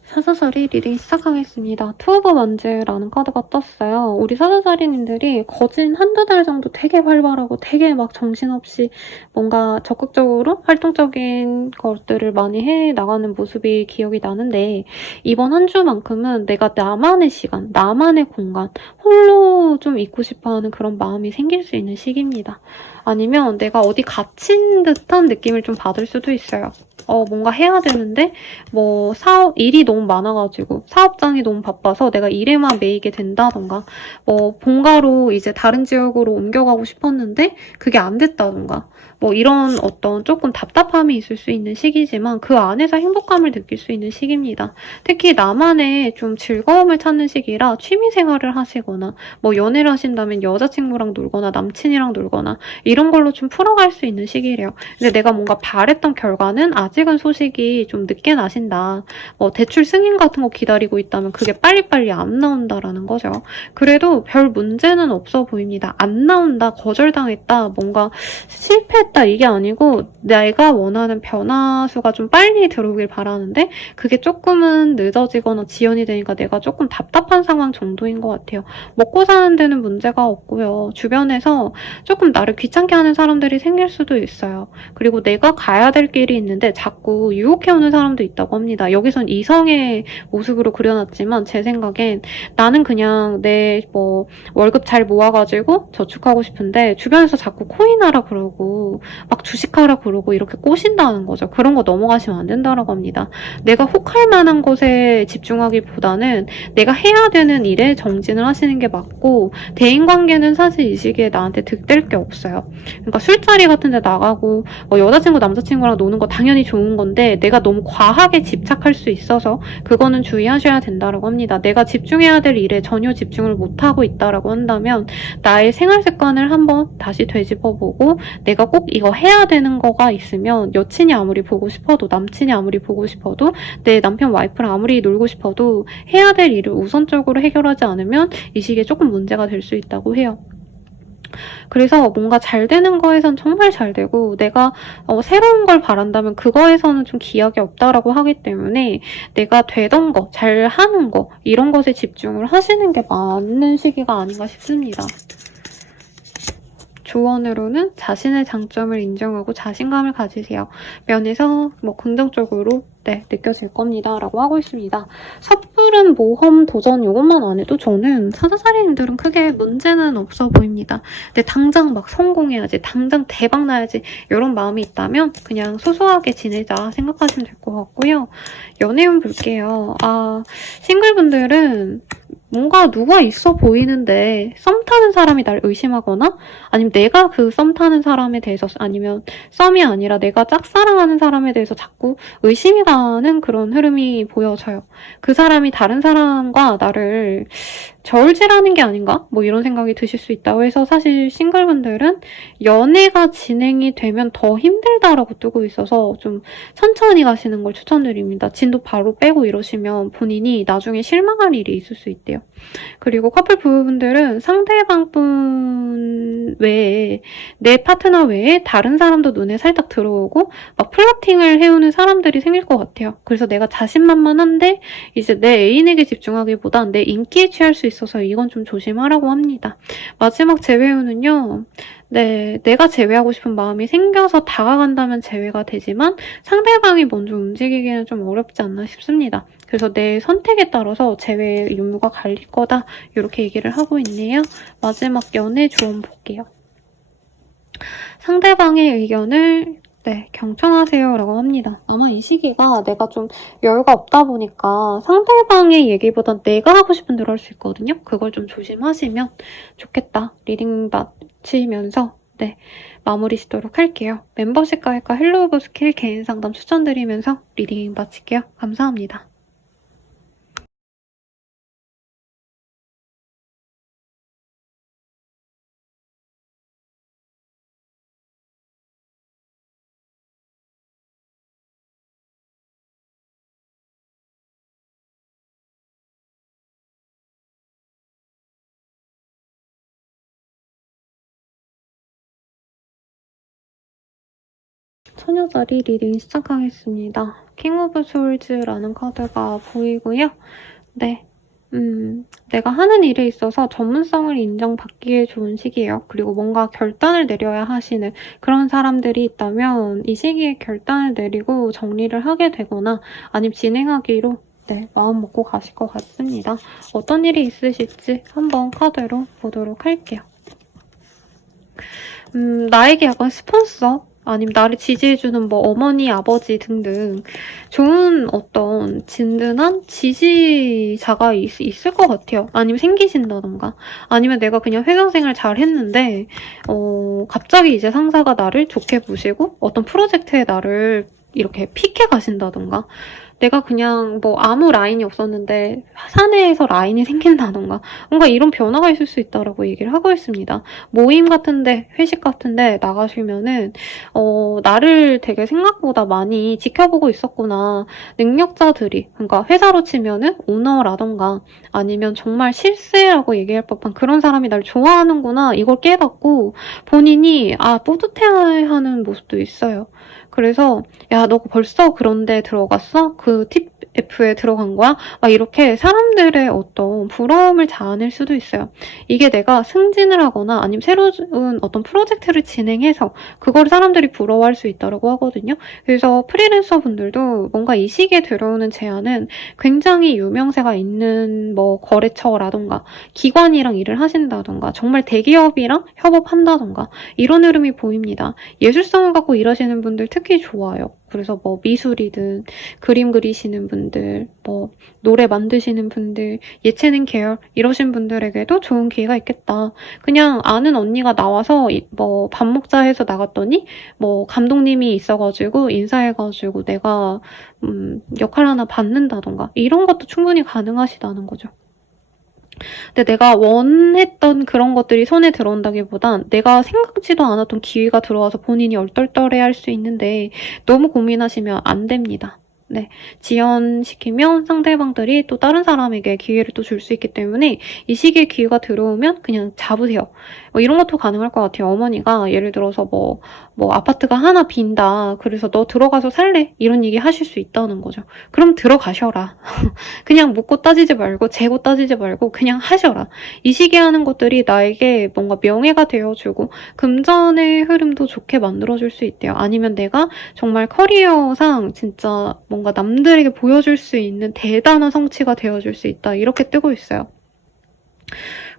사사살이 리딩 시작하겠습니다. 투 오브 원즈라는 카드가 떴어요. 우리 사사살이님들이 거진 한두 달 정도 되게 활발하고 되게 막 정신없이 뭔가 적극적으로 활동적인 것들을 많이 해나가는 모습이 기억이 나는데 이번 한 주만큼은 내가 나만의 시간, 나만의 공간, 홀로 좀 있고 싶어하는 그런 마음이 생길 수 있는 시기입니다. 아니면 내가 어디 갇힌 듯한 느낌을 좀 받을 수도 있어요. 뭔가 해야 되는데 일이 너무 많아가지고 사업장이 너무 바빠서 내가 일에만 매이게 된다던가 본가로 이제 다른 지역으로 옮겨가고 싶었는데 그게 안 됐다던가 이런 어떤 조금 답답함이 있을 수 있는 시기지만 그 안에서 행복감을 느낄 수 있는 시기입니다. 특히 나만의 좀 즐거움을 찾는 시기라 취미생활을 하시거나 연애를 하신다면 여자친구랑 놀거나 남친이랑 놀거나 이런 걸로 좀 풀어갈 수 있는 시기래요. 근데 내가 뭔가 바랬던 결과는 아직은 소식이 좀 늦게 나신다. 대출 승인 같은 거 기다리고 있다면 그게 빨리빨리 안 나온다라는 거죠. 그래도 별 문제는 없어 보입니다. 안 나온다, 거절당했다, 뭔가 실패했다 이게 아니고 내가 원하는 변화수가 좀 빨리 들어오길 바라는데 그게 조금은 늦어지거나 지연이 되니까 내가 조금 답답한 상황 정도인 것 같아요. 먹고 사는 데는 문제가 없고요. 주변에서 조금 나를 귀찮게 하는 사람들이 생길 수도 있어요. 그리고 내가 가야 될 길이 있는데 자꾸 유혹해오는 사람도 있다고 합니다. 여기선 이성의 모습으로 그려놨지만 제 생각엔 나는 그냥 내 월급 잘 모아가지고 저축하고 싶은데 주변에서 자꾸 코인하라 그러고 막 주식하라 그러고 이렇게 꼬신다는 거죠. 그런 거 넘어가시면 안 된다고 합니다. 내가 혹할 만한 것에 집중하기보다는 내가 해야 되는 일에 정진을 하시는 게 맞고 대인관계는 사실 이 시기에 나한테 득될 게 없어요. 그러니까 술자리 같은 데 나가고 여자친구 남자친구랑 노는 거 당연히 좋은 건데 내가 너무 과하게 집착할 수 있어서 그거는 주의하셔야 된다고 합니다. 내가 집중해야 될 일에 전혀 집중을 못하고 있다라고 한다면 나의 생활 습관을 한번 다시 되짚어보고 내가 꼭 이거 해야 되는 거가 있으면 여친이 아무리 보고 싶어도 남친이 아무리 보고 싶어도 내 남편 와이프랑 아무리 놀고 싶어도 해야 될 일을 우선적으로 해결하지 않으면 이 시기에 조금 문제가 될 수 있다고 해요. 그래서 뭔가 잘 되는 거에선 정말 잘 되고 내가 새로운 걸 바란다면 그거에서는 좀 기약이 없다라고 하기 때문에 내가 되던 거, 잘 하는 거 이런 것에 집중을 하시는 게 맞는 시기가 아닌가 싶습니다. 조언으로는 자신의 장점을 인정하고 자신감을 가지세요. 면에서 긍정적으로 느껴질 겁니다. 라고 하고 있습니다. 섣부른 모험 도전 이것만 안 해도 저는 사사살이님들은 크게 문제는 없어 보입니다. 근데 당장 막 성공해야지, 당장 대박 나야지 이런 마음이 있다면 그냥 소소하게 지내자 생각하시면 될 것 같고요. 연애운 볼게요. 싱글분들은 뭔가 누가 있어 보이는데 썸 타는 사람이 날 의심하거나 아니면 내가 그 썸 타는 사람에 대해서 아니면 썸이 아니라 내가 짝사랑하는 사람에 대해서 자꾸 의심이 가는 그런 흐름이 보여져요. 그 사람이 다른 사람과 나를 저울질하는 게 아닌가? 뭐 이런 생각이 드실 수 있다고 해서 사실 싱글분들은 연애가 진행이 되면 더 힘들다라고 뜨고 있어서 좀 천천히 가시는 걸 추천드립니다. 진도 바로 빼고 이러시면 본인이 나중에 실망할 일이 있을 수 있대요. 그리고 커플 부부분들은 상대방 분 외에 내 파트너 외에 다른 사람도 눈에 살짝 들어오고 막 플러팅을 해오는 사람들이 생길 것 같아요. 그래서 내가 자신만만한데 이제 내 애인에게 집중하기보단 내 인기에 취할 수 있어서 이건 좀 조심하라고 합니다. 마지막 제외우는요. 네, 내가 제외하고 싶은 마음이 생겨서 다가간다면 제외가 되지만 상대방이 먼저 움직이기는 좀 어렵지 않나 싶습니다. 그래서 내 선택에 따라서 제외 유무가 갈릴 거다 이렇게 얘기를 하고 있네요. 마지막 연애 조언 볼게요. 상대방의 의견을 경청하세요 라고 합니다. 아마 이 시기가 내가 좀 여유가 없다 보니까 상대방의 얘기보단 내가 하고 싶은 대로 할 수 있거든요. 그걸 좀 조심하시면 좋겠다. 리딩 마치면서 마무리 짓도록 할게요. 멤버십 가입과 헬로우 오브 스킬 개인 상담 추천드리면서 리딩 마칠게요. 감사합니다. 처녀자리 리딩 시작하겠습니다. 킹 오브 솔즈라는 카드가 보이고요. 내가 하는 일에 있어서 전문성을 인정받기에 좋은 시기예요. 그리고 뭔가 결단을 내려야 하시는 그런 사람들이 있다면 이 시기에 결단을 내리고 정리를 하게 되거나 아니면 진행하기로 마음 먹고 가실 것 같습니다. 어떤 일이 있으실지 한번 카드로 보도록 할게요. 나에게 약간 스폰서 아니면 나를 지지해주는 뭐 어머니, 아버지 등등 좋은 어떤 든든한 지지자가 있을 것 같아요. 아니면 생기신다던가 아니면 내가 그냥 회사 생활 잘 했는데 갑자기 이제 상사가 나를 좋게 보시고 어떤 프로젝트에 나를 이렇게 픽해 가신다던가 내가 그냥 뭐 아무 라인이 없었는데 사내에서 라인이 생긴다던가 뭔가 이런 변화가 있을 수 있다라고 얘기를 하고 있습니다. 모임 같은데 회식 같은데 나가시면은 나를 되게 생각보다 많이 지켜보고 있었구나. 능력자들이 그러니까 회사로 치면은 오너라던가 아니면 정말 실세라고 얘기할 법한 그런 사람이 날 좋아하는구나 이걸 깨닫고 본인이 뿌듯해하는 모습도 있어요. 그래서 야, 너 벌써 그런데 들어갔어? 그 TF에 들어간 거야? 막 이렇게 사람들의 어떤 부러움을 자아낼 수도 있어요. 이게 내가 승진을 하거나 아니면 새로운 어떤 프로젝트를 진행해서 그걸 사람들이 부러워할 수 있다고 하거든요. 그래서 프리랜서 분들도 뭔가 이 시기에 들어오는 제안은 굉장히 유명세가 있는 뭐 거래처라던가 기관이랑 일을 하신다던가 정말 대기업이랑 협업한다던가 이런 흐름이 보입니다. 예술성을 갖고 일하시는 분들 특히 좋아요. 그래서 뭐 미술이든 그림 그리시는 분들, 뭐 노래 만드시는 분들, 예체능 계열 이러신 분들에게도 좋은 기회가 있겠다. 그냥 아는 언니가 나와서 뭐 밥 먹자 해서 나갔더니 뭐 감독님이 있어가지고 인사해가지고 내가 역할 하나 받는다던가 이런 것도 충분히 가능하시다는 거죠. 근데 내가 원했던 그런 것들이 손에 들어온다기보단 내가 생각지도 않았던 기회가 들어와서 본인이 얼떨떨해할 수 있는데 너무 고민하시면 안 됩니다. 지연시키면 상대방들이 또 다른 사람에게 기회를 또 줄 수 있기 때문에 이 시기에 기회가 들어오면 그냥 잡으세요. 이런 것도 가능할 것 같아요. 어머니가 예를 들어서 뭐 아파트가 하나 빈다. 그래서 너 들어가서 살래? 이런 얘기 하실 수 있다는 거죠. 그럼 들어가셔라. 그냥 묻고 따지지 말고 재고 따지지 말고 그냥 하셔라. 이 시기에 하는 것들이 나에게 뭔가 명예가 되어주고 금전의 흐름도 좋게 만들어줄 수 있대요. 아니면 내가 정말 커리어상 진짜 뭔가 남들에게 보여줄 수 있는 대단한 성취가 되어줄 수 있다. 이렇게 뜨고 있어요.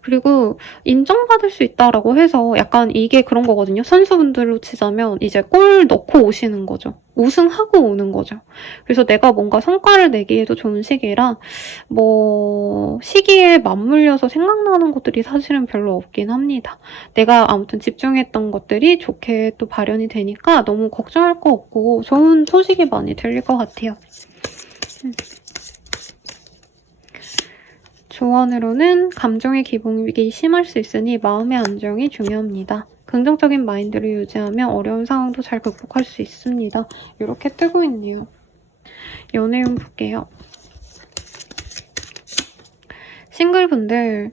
그리고 인정받을 수 있다라고 해서 약간 이게 그런 거거든요. 선수분들로 치자면 이제 골 넣고 오시는 거죠. 우승하고 오는 거죠. 그래서 내가 뭔가 성과를 내기에도 좋은 시기라 뭐 시기에 맞물려서 생각나는 것들이 사실은 별로 없긴 합니다. 내가 아무튼 집중했던 것들이 좋게 또 발현이 되니까 너무 걱정할 거 없고 좋은 소식이 많이 들릴 것 같아요. 조언으로는 감정의 기복이 심할 수 있으니 마음의 안정이 중요합니다. 긍정적인 마인드를 유지하면 어려운 상황도 잘 극복할 수 있습니다. 이렇게 뜨고 있네요. 연애운 볼게요. 싱글분들,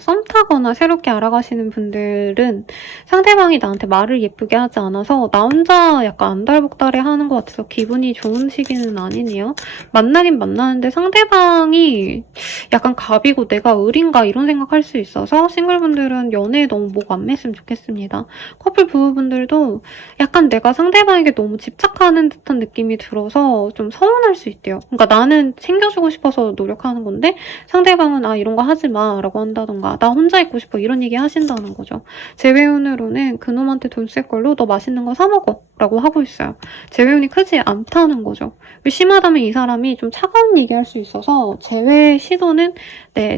썸 타거나 새롭게 알아가시는 분들은 상대방이 나한테 말을 예쁘게 하지 않아서 나 혼자 약간 안달복달해 하는 것 같아서 기분이 좋은 시기는 아니네요. 만나긴 만나는데 상대방이 약간 갑이고 내가 을인가 이런 생각할 수 있어서 싱글분들은 연애에 너무 목 안 맸으면 좋겠습니다. 커플 부부분들도 약간 내가 상대방에게 너무 집착하는 듯한 느낌이 들어서 좀 서운할 수 있대요. 그러니까 나는 챙겨주고 싶어서 노력하는 건데 상대방은 이런 거 하지 마 라고 한다던가 나 혼자 있고 싶어 이런 얘기 하신다는 거죠. 재회운으로는 그놈한테 돈 쓸 걸로 너 맛있는 거 사 먹어 라고 하고 있어요. 재회운이 크지 않다는 거죠. 심하다면 이 사람이 좀 차가운 얘기할 수 있어서 재회 시도는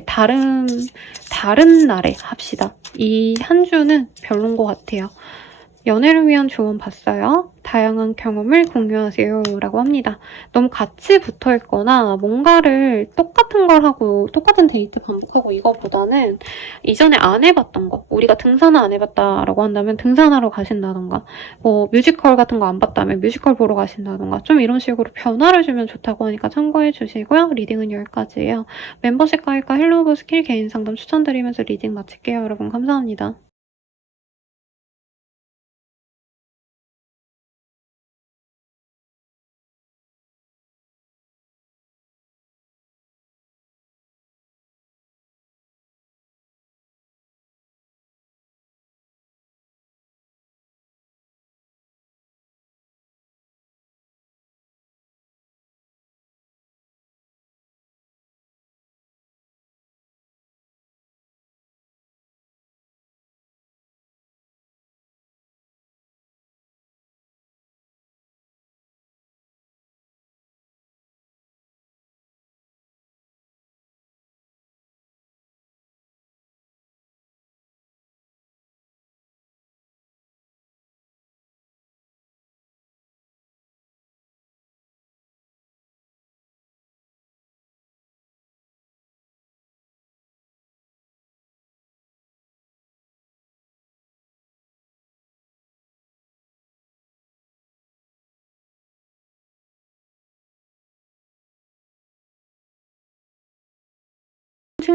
다른 날에 합시다. 이 한 주는 별론 것 같아요. 연애를 위한 조언 봤어요. 다양한 경험을 공유하세요 라고 합니다. 너무 같이 붙어있거나 뭔가를 똑같은 걸 하고 똑같은 데이트 반복하고 이거보다는 이전에 안 해봤던 거 우리가 등산을 안 해봤다라고 한다면 등산하러 가신다던가 뭐 뮤지컬 같은 거 안 봤다면 뮤지컬 보러 가신다던가 좀 이런 식으로 변화를 주면 좋다고 하니까 참고해 주시고요. 리딩은 여기까지예요. 멤버십 가입과 헬로우브 스킬 개인 상담 추천드리면서 리딩 마칠게요. 여러분 감사합니다.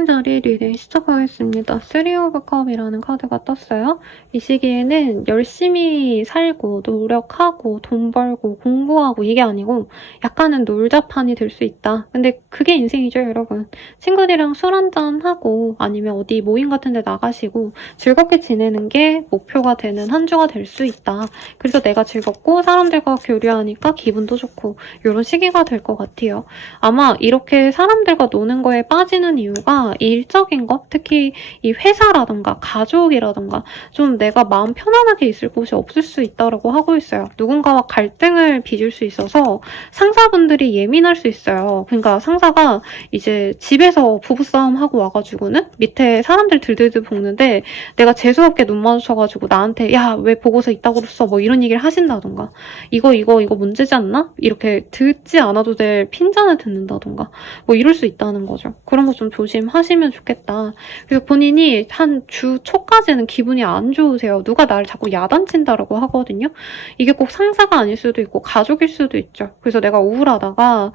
자리 리딩 시작하겠습니다. 3 오브 컵이라는 카드가 떴어요. 이 시기에는 열심히 살고 노력하고 돈 벌고 공부하고 이게 아니고 약간은 놀자판이 될 수 있다. 근데 그게 인생이죠, 여러분. 친구들이랑 술 한잔하고 아니면 어디 모임 같은 데 나가시고 즐겁게 지내는 게 목표가 되는 한 주가 될 수 있다. 그래서 내가 즐겁고 사람들과 교류하니까 기분도 좋고 이런 시기가 될 것 같아요. 아마 이렇게 사람들과 노는 거에 빠지는 이유가 일적인 것, 특히 이 회사라던가 가족이라던가 좀 내가 마음 편안하게 있을 곳이 없을 수 있다고 하고 있어요. 누군가와 갈등을 빚을 수 있어서 상사분들이 예민할 수 있어요. 그러니까 상사가 이제 집에서 부부싸움 하고 와가지고는 밑에 사람들 들들들 볶는데 내가 재수없게 눈 마주쳐가지고 나한테 야, 왜 보고서 있다고 그랬어? 뭐 이런 얘기를 하신다던가 이거 문제지 않나? 이렇게 듣지 않아도 될 핀잔을 듣는다던가 뭐 이럴 수 있다는 거죠. 그런 거 좀 조심하시면 좋겠다. 그래서 본인이 한 주 초까지는 기분이 안 좋으세요. 누가 나를 자꾸 야단친다라고 하거든요. 이게 꼭 상사가 아닐 수도 있고 가족일 수도 있죠. 그래서 내가 우울하다가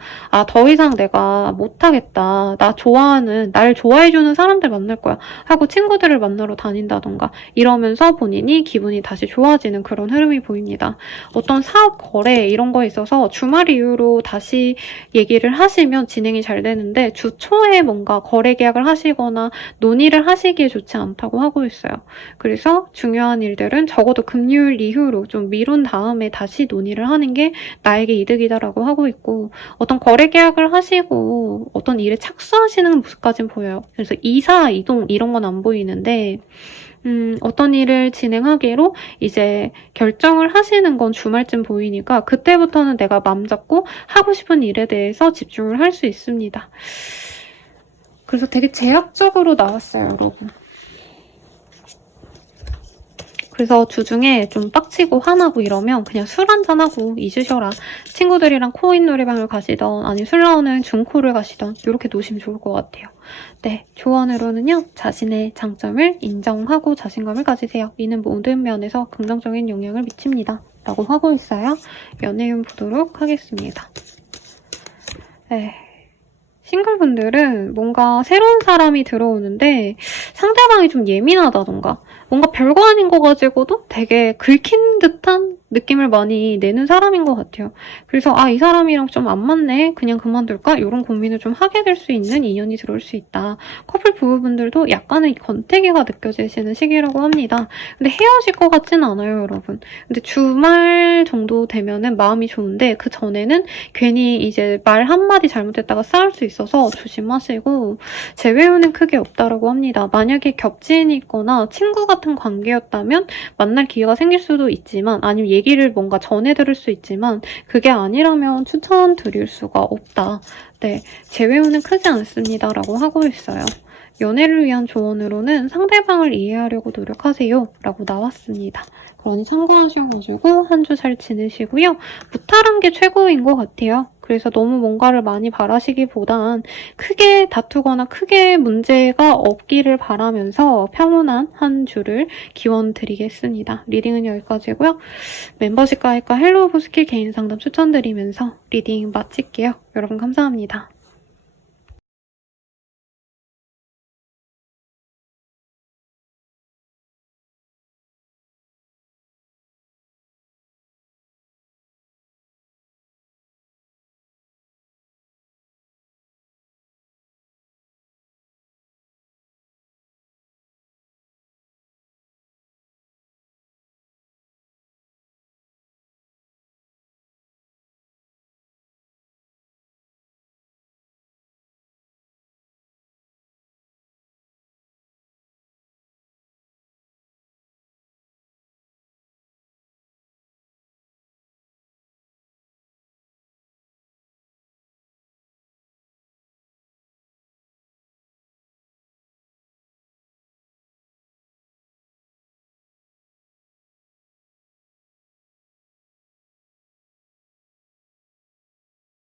더 이상 내가 못하겠다. 날 좋아해주는 사람들 만날 거야. 하고 친구들을 만나러 다닌다던가 이러면서 본인이 기분이 다시 좋아지는 그런 흐름이 보입니다. 어떤 사업 거래 이런 거에 있어서 주말 이후로 다시 얘기를 하시면 진행이 잘 되는데 주 초에 뭔가 거래 계약을 하시거나 논의를 하시기에 좋지 않다고 하고 있어요. 그래서 중요한 일들은 적어도 금요일 이후로 좀 미룬 다음에 다시 논의를 하는 게 나에게 이득이다라고 하고 있고 어떤 거래 계약을 하시고 어떤 일에 착수하시는 모습까지는 보여요. 그래서 이사, 이동 이런 건 안 보이는데 어떤 일을 진행하기로 이제 결정을 하시는 건 주말쯤 보이니까 그때부터는 내가 맘 잡고 하고 싶은 일에 대해서 집중을 할 수 있습니다. 그래서 되게 제약적으로 나왔어요, 여러분. 그래서 주중에 좀 빡치고 화나고 이러면 그냥 술 한잔하고 잊으셔라. 친구들이랑 코인 노래방을 가시던 아니면 술 나오는 중코를 가시던 이렇게 노시면 좋을 것 같아요. 네, 조언으로는요. 자신의 장점을 인정하고 자신감을 가지세요. 이는 모든 면에서 긍정적인 영향을 미칩니다. 라고 하고 있어요. 연애운 보도록 하겠습니다. 네. 싱글분들은 뭔가 새로운 사람이 들어오는데 상대방이 좀 예민하다던가 뭔가 별거 아닌 거 가지고도 되게 긁힌 듯한 느낌을 많이 내는 사람인 것 같아요. 그래서 이 사람이랑 좀 안 맞네? 그냥 그만둘까? 이런 고민을 좀 하게 될 수 있는 인연이 들어올 수 있다. 커플 부부분들도 약간의 권태기가 느껴지시는 시기라고 합니다. 근데 헤어질 것 같지는 않아요, 여러분. 근데 주말 정도 되면은 마음이 좋은데 그 전에는 괜히 이제 말 한마디 잘못했다가 싸울 수 있어서 조심하시고 재회유는 크게 없다라고 합니다. 만약에 겹친이 있거나 친구 같은 관계였다면 만날 기회가 생길 수도 있지만 아니면 얘기를 뭔가 전해 들을 수 있지만 그게 아니라면 추천드릴 수가 없다. 네, 재회유는 크지 않습니다. 라고 하고 있어요. 연애를 위한 조언으로는 상대방을 이해하려고 노력하세요. 라고 나왔습니다. 그러니 참고하셔가지고 한 주 잘 지내시고요. 무탈한 게 최고인 것 같아요. 그래서 너무 뭔가를 많이 바라시기보단 크게 다투거나 크게 문제가 없기를 바라면서 평온한 한 주를 기원드리겠습니다. 리딩은 여기까지고요. 멤버십 가입과 헬로우 스킬 개인 상담 추천드리면서 리딩 마칠게요. 여러분 감사합니다.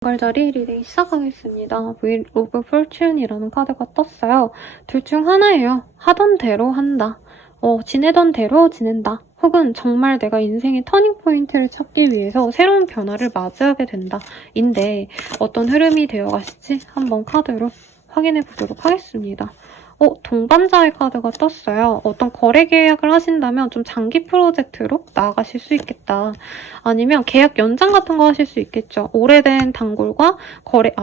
정갈자리 리딩 시작하겠습니다. 브이로그 폴춘이라는 카드가 떴어요. 둘 중 하나예요. 하던 대로 한다. 지내던 대로 지낸다. 혹은 정말 내가 인생의 터닝포인트를 찾기 위해서 새로운 변화를 맞이하게 된다. 인데 어떤 흐름이 되어가실지 한번 카드로 확인해 보도록 하겠습니다. 동반자의 카드가 떴어요. 어떤 거래 계약을 하신다면 좀 장기 프로젝트로 나아가실 수 있겠다. 아니면 계약 연장 같은 거 하실 수 있겠죠. 오래된 단골과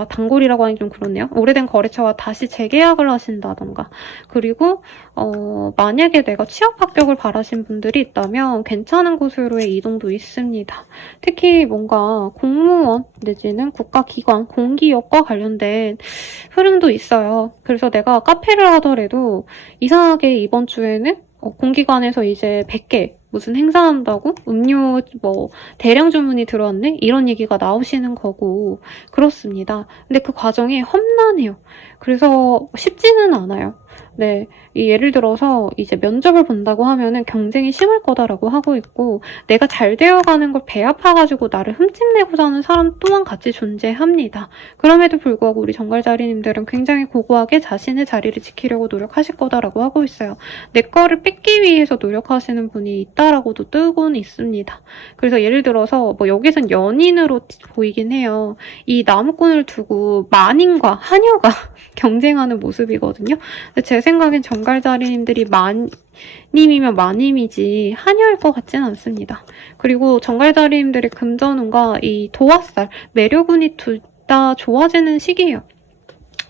단골이라고 하니 좀 그렇네요. 오래된 거래처와 다시 재계약을 하신다던가. 그리고 만약에 내가 취업 합격을 바라신 분들이 있다면 괜찮은 곳으로의 이동도 있습니다. 특히 뭔가 공무원 내지는 국가기관, 공기업과 관련된 흐름도 있어요. 그래서 내가 카페를 하더라도 이상하게 이번 주에는 공기관에서 이제 100개 무슨 행사한다고 음료 대량 주문이 들어왔네? 이런 얘기가 나오시는 거고 그렇습니다. 근데 그 과정이 험난해요. 그래서 쉽지는 않아요. 네, 예를 들어서 이제 면접을 본다고 하면은 경쟁이 심할 거다라고 하고 있고 내가 잘 되어가는 걸 배아파가지고 나를 흠집내고자 하는 사람 또한 같이 존재합니다. 그럼에도 불구하고 우리 정갈자리님들은 굉장히 고고하게 자신의 자리를 지키려고 노력하실 거다라고 하고 있어요. 내 거를 뺏기 위해서 노력하시는 분이 있다라고도 뜨고는 있습니다. 그래서 예를 들어서 여기선 연인으로 보이긴 해요. 이 나무꾼을 두고 만인과 하녀가 경쟁하는 모습이거든요. 근데 제 생각엔 정갈자리님들이 만님이면 만임이지 하녀일 것 같지는 않습니다. 그리고 정갈자리님들의 금전운과 이 도화살, 매력운이 둘 다 좋아지는 시기예요.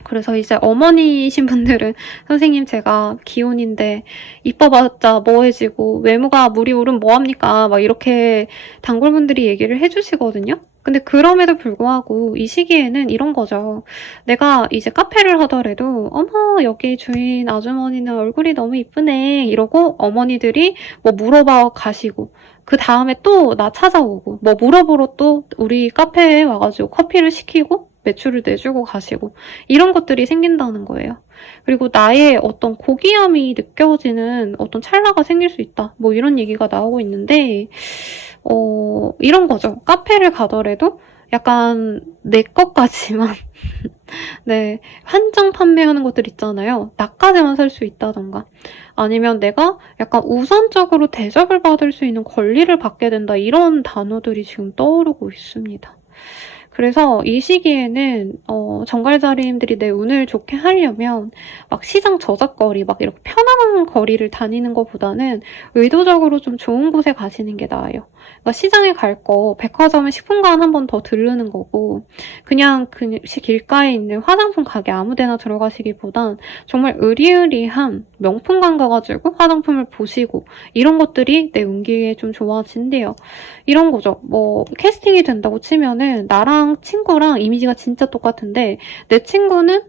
그래서 이제 어머니이신 분들은 선생님 제가 기혼인데 이뻐봤자 뭐해지고 외모가 물이 오르면 뭐합니까? 막 이렇게 단골분들이 얘기를 해주시거든요. 근데 그럼에도 불구하고 이 시기에는 이런 거죠. 내가 이제 카페를 하더라도 어머 여기 주인 아주머니는 얼굴이 너무 이쁘네 이러고 어머니들이 물어봐 가시고 그 다음에 또 나 찾아오고 물어보러 또 우리 카페에 와가지고 커피를 시키고 매출을 내주고 가시고 이런 것들이 생긴다는 거예요. 그리고 나의 어떤 고귀함이 느껴지는 어떤 찰나가 생길 수 있다. 뭐 이런 얘기가 나오고 있는데 이런 거죠. 카페를 가더라도 약간 내 것까지만 네, 한정 판매하는 것들 있잖아요. 나까지만 살 수 있다던가 아니면 내가 약간 우선적으로 대접을 받을 수 있는 권리를 받게 된다. 이런 단어들이 지금 떠오르고 있습니다. 그래서 이 시기에는 정갈자리님들이 내 운을 좋게 하려면 막 시장 저작거리 막 이렇게 편안한 거리를 다니는 것보다는 의도적으로 좀 좋은 곳에 가시는 게 나아요. 그러니까 시장에 갈 거 백화점에 10분간 한 번 더 들르는 거고 그냥 그 길가에 있는 화장품 가게 아무 데나 들어가시기보단 정말 으리으리한 명품관 가가지고 화장품을 보시고 이런 것들이 내 운기에 좀 좋아진대요. 이런 거죠. 뭐 캐스팅이 된다고 치면은 나랑 친구랑 이미지가 진짜 똑같은데 내 친구는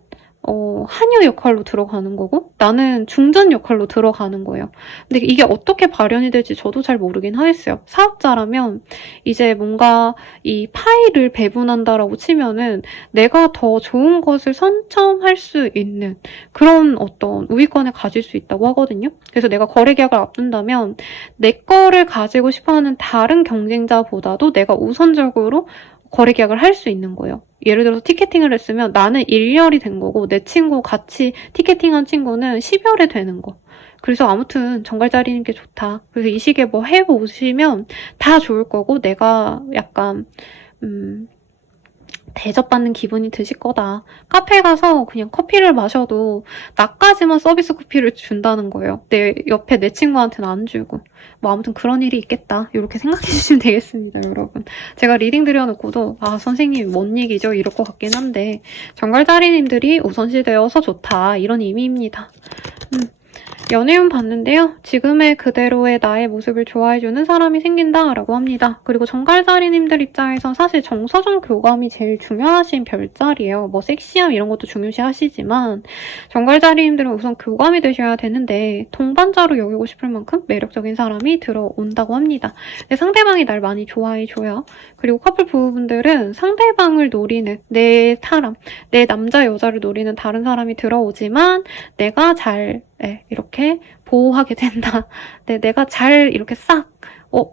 한유 역할로 들어가는 거고 나는 중전 역할로 들어가는 거예요. 근데 이게 어떻게 발현이 될지 저도 잘 모르긴 하겠어요. 사업자라면 이제 뭔가 이 파일을 배분한다라고 치면은 내가 더 좋은 것을 선점할 수 있는 그런 어떤 우위권을 가질 수 있다고 하거든요. 그래서 내가 거래 계약을 앞둔다면 내 거를 가지고 싶어하는 다른 경쟁자보다도 내가 우선적으로 거래 계약을 할 수 있는 거예요. 예를 들어서 티켓팅을 했으면 나는 1열이 된 거고 내 친구 같이 티켓팅한 친구는 10열에 되는 거. 그래서 아무튼 정갈자리는 게 좋다. 그래서 이 시기에 뭐 해보시면 다 좋을 거고 내가 약간 대접받는 기분이 드실 거다. 카페 가서 그냥 커피를 마셔도 나까지만 서비스 커피를 준다는 거예요. 내 옆에 내 친구한테는 안 주고. 뭐 아무튼 그런 일이 있겠다. 이렇게 생각해 주시면 되겠습니다, 여러분. 제가 리딩 드려놓고도 선생님 뭔 얘기죠? 이럴 것 같긴 한데 정갈자리님들이 우선시되어서 좋다. 이런 의미입니다. 연애운 봤는데요. 지금의 그대로의 나의 모습을 좋아해주는 사람이 생긴다라고 합니다. 그리고 정갈자리님들 입장에서 사실 정서적 교감이 제일 중요하신 별자리예요. 뭐 섹시함 이런 것도 중요시하시지만 정갈자리님들은 우선 교감이 되셔야 되는데 동반자로 여기고 싶을 만큼 매력적인 사람이 들어온다고 합니다. 근데 상대방이 날 많이 좋아해줘요. 그리고 커플 부부분들은 상대방을 노리는 내 사람, 내 남자 여자를 노리는 다른 사람이 들어오지만 내가 잘 이렇게 보호하게 된다. 내가 잘 이렇게 싹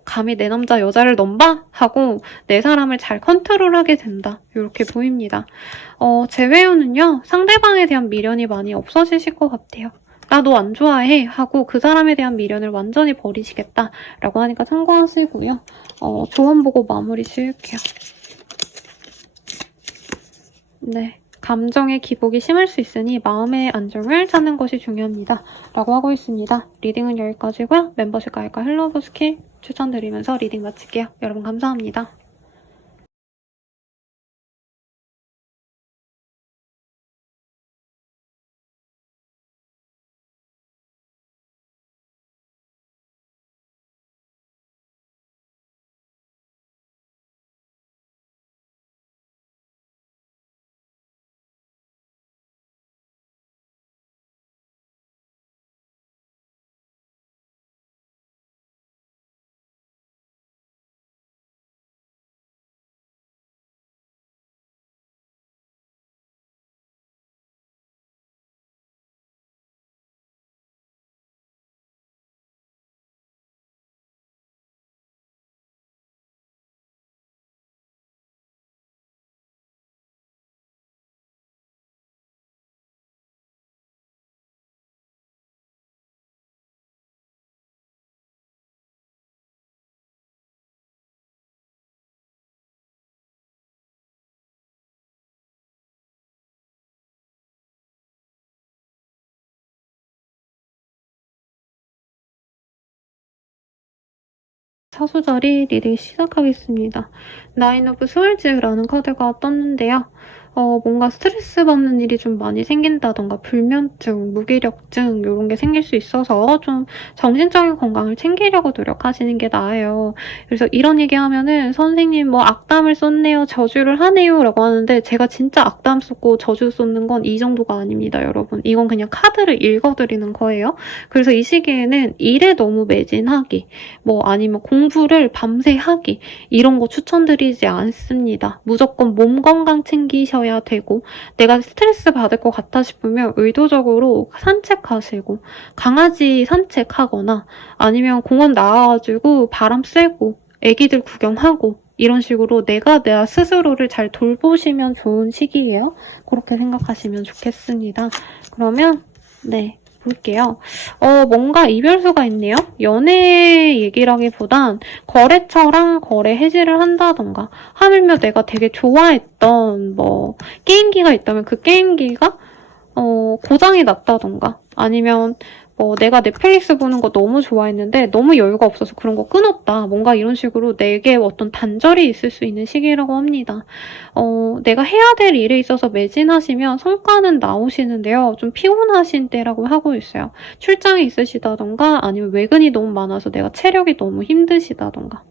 감히 내 남자 여자를 넘봐? 하고 내 사람을 잘 컨트롤하게 된다. 이렇게 보입니다. 재회운은요. 상대방에 대한 미련이 많이 없어지실 것 같아요. 나 너 안 좋아해 하고 그 사람에 대한 미련을 완전히 버리시겠다 라고 하니까 참고하시고요. 조언 보고 마무리 지을게요. 네. 감정의 기복이 심할 수 있으니 마음의 안정을 찾는 것이 중요합니다. 라고 하고 있습니다. 리딩은 여기까지고요. 멤버십 가입과 헬로우 스킬 추천드리면서 리딩 마칠게요. 여러분 감사합니다. 사수자리 리딩 시작하겠습니다. 나인 오브 스월즈라는 카드가 떴는데요. 뭔가 스트레스 받는 일이 좀 많이 생긴다던가 불면증, 무기력증 이런 게 생길 수 있어서 좀 정신적인 건강을 챙기려고 노력하시는 게 나아요. 그래서 이런 얘기하면은 선생님 뭐 악담을 썼네요, 저주를 하네요 라고 하는데 제가 진짜 악담 썼고 저주 쏟는 건 이 정도가 아닙니다, 여러분. 이건 그냥 카드를 읽어드리는 거예요. 그래서 이 시기에는 일에 너무 매진하기, 뭐 아니면 공부를 밤새 하기 이런 거 추천드리지 않습니다. 무조건 몸 건강 챙기셔야 하셔야 되고, 내가 스트레스 받을 것 같다 싶으면 의도적으로 산책하시고, 강아지 산책하거나 아니면 공원 나와가지고 바람 쐬고 애기들 구경하고 이런 식으로 내가 내 스스로를 잘 돌보시면 좋은 시기예요. 그렇게 생각하시면 좋겠습니다. 그러면 네, 볼게요. 뭔가 이별수가 있네요. 연애 얘기라기보단 거래처랑 거래 해지를 한다던가, 하물며 내가 되게 좋아했던 게임기가 있다면 그 게임기가 고장이 났다던가, 아니면 내가 넷플릭스 보는 거 너무 좋아했는데 너무 여유가 없어서 그런 거 끊었다. 뭔가 이런 식으로 내게 어떤 단절이 있을 수 있는 시기라고 합니다. 내가 해야 될 일에 있어서 매진하시면 성과는 나오시는데요. 좀 피곤하신 때라고 하고 있어요. 출장이 있으시다던가 아니면 외근이 너무 많아서 내가 체력이 너무 힘드시다던가.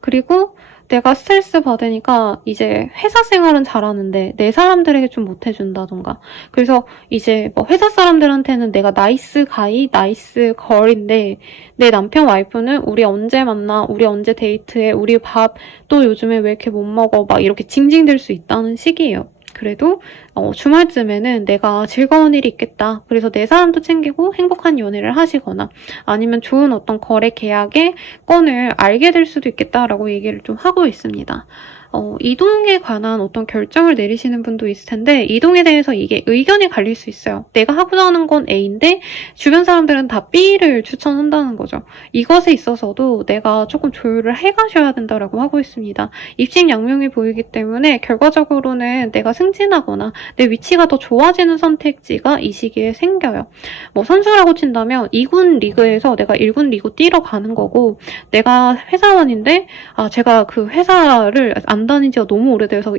그리고 내가 스트레스 받으니까 이제 회사 생활은 잘하는데 내 사람들에게 좀 못해준다던가. 그래서 이제 회사 사람들한테는 내가 나이스 가이, 나이스 걸인데 내 남편 와이프는 우리 언제 만나, 우리 언제 데이트해, 우리 밥 또 요즘에 왜 이렇게 못 먹어, 막 이렇게 징징댈 수 있다는 시기예요. 그래도 주말쯤에는 내가 즐거운 일이 있겠다. 그래서 내 사람도 챙기고 행복한 연애를 하시거나 아니면 좋은 어떤 거래 계약의 건을 알게 될 수도 있겠다라고 얘기를 좀 하고 있습니다. 이동에 관한 어떤 결정을 내리시는 분도 있을 텐데 이동에 대해서 이게 의견이 갈릴 수 있어요. 내가 하고자 하는 건 A인데 주변 사람들은 다 B를 추천한다는 거죠. 이것에 있어서도 내가 조금 조율을 해가셔야 된다라고 하고 있습니다. 입신양명이 보이기 때문에 결과적으로는 내가 승진하거나 내 위치가 더 좋아지는 선택지가 이 시기에 생겨요. 선수라고 친다면 2군 리그에서 내가 1군 리그 뛰러 가는 거고, 내가 회사원인데 제가 그 회사를 안 다닌 지가 너무 오래돼서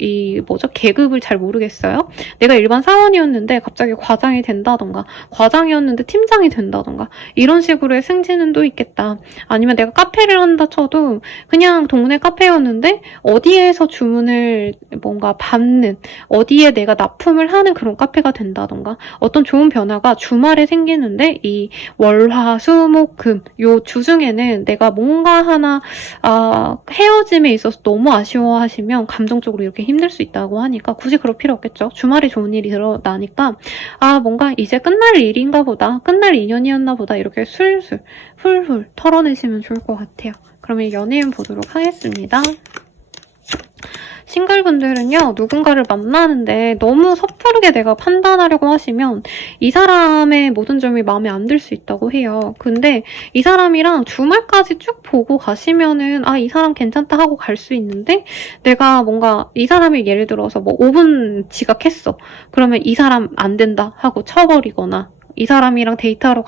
계급을 잘 모르겠어요. 내가 일반 사원이었는데 갑자기 과장이 된다던가, 과장이었는데 팀장이 된다던가, 이런 식으로의 승진은 또 있겠다. 아니면 내가 카페를 한다 쳐도 그냥 동네 카페였는데 어디에서 주문을 뭔가 받는, 어디에 내가 납품을 하는 그런 카페가 된다던가, 어떤 좋은 변화가 주말에 생기는데 이 월, 화, 수, 목, 금 요 주 중에는 내가 뭔가 하나 헤어짐에 있어서 너무 아쉬워하시면 감정적으로 이렇게 힘들 수 있다고 하니까 굳이 그럴 필요 없겠죠. 주말에 좋은 일이 일어나니까 뭔가 이제 끝날 일인가 보다, 끝날 인연이었나 보다, 이렇게 술술 훌훌 털어내시면 좋을 것 같아요. 그러면 연예인 보도록 하겠습니다. 싱글분들은요, 누군가를 만나는데 너무 섣부르게 내가 판단하려고 하시면 이 사람의 모든 점이 마음에 안 들 수 있다고 해요. 근데 이 사람이랑 주말까지 쭉 보고 가시면은 이 사람 괜찮다 하고 갈 수 있는데, 내가 뭔가 이 사람이 예를 들어서 5분 지각했어. 그러면 이 사람 안 된다 하고 쳐버리거나, 이 사람이랑 데이트하러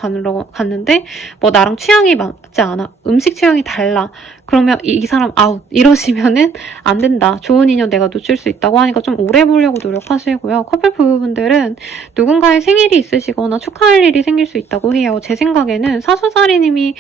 갔는데 나랑 취향이 맞지 않아, 음식 취향이 달라, 그러면 이 사람 아웃, 이러시면은 안 된다. 좋은 인연 내가 놓칠 수 있다고 하니까 좀 오래 보려고 노력하시고요. 커플 부부분들은 누군가의 생일이 있으시거나 축하할 일이 생길 수 있다고 해요. 제 생각에는 사수자리님이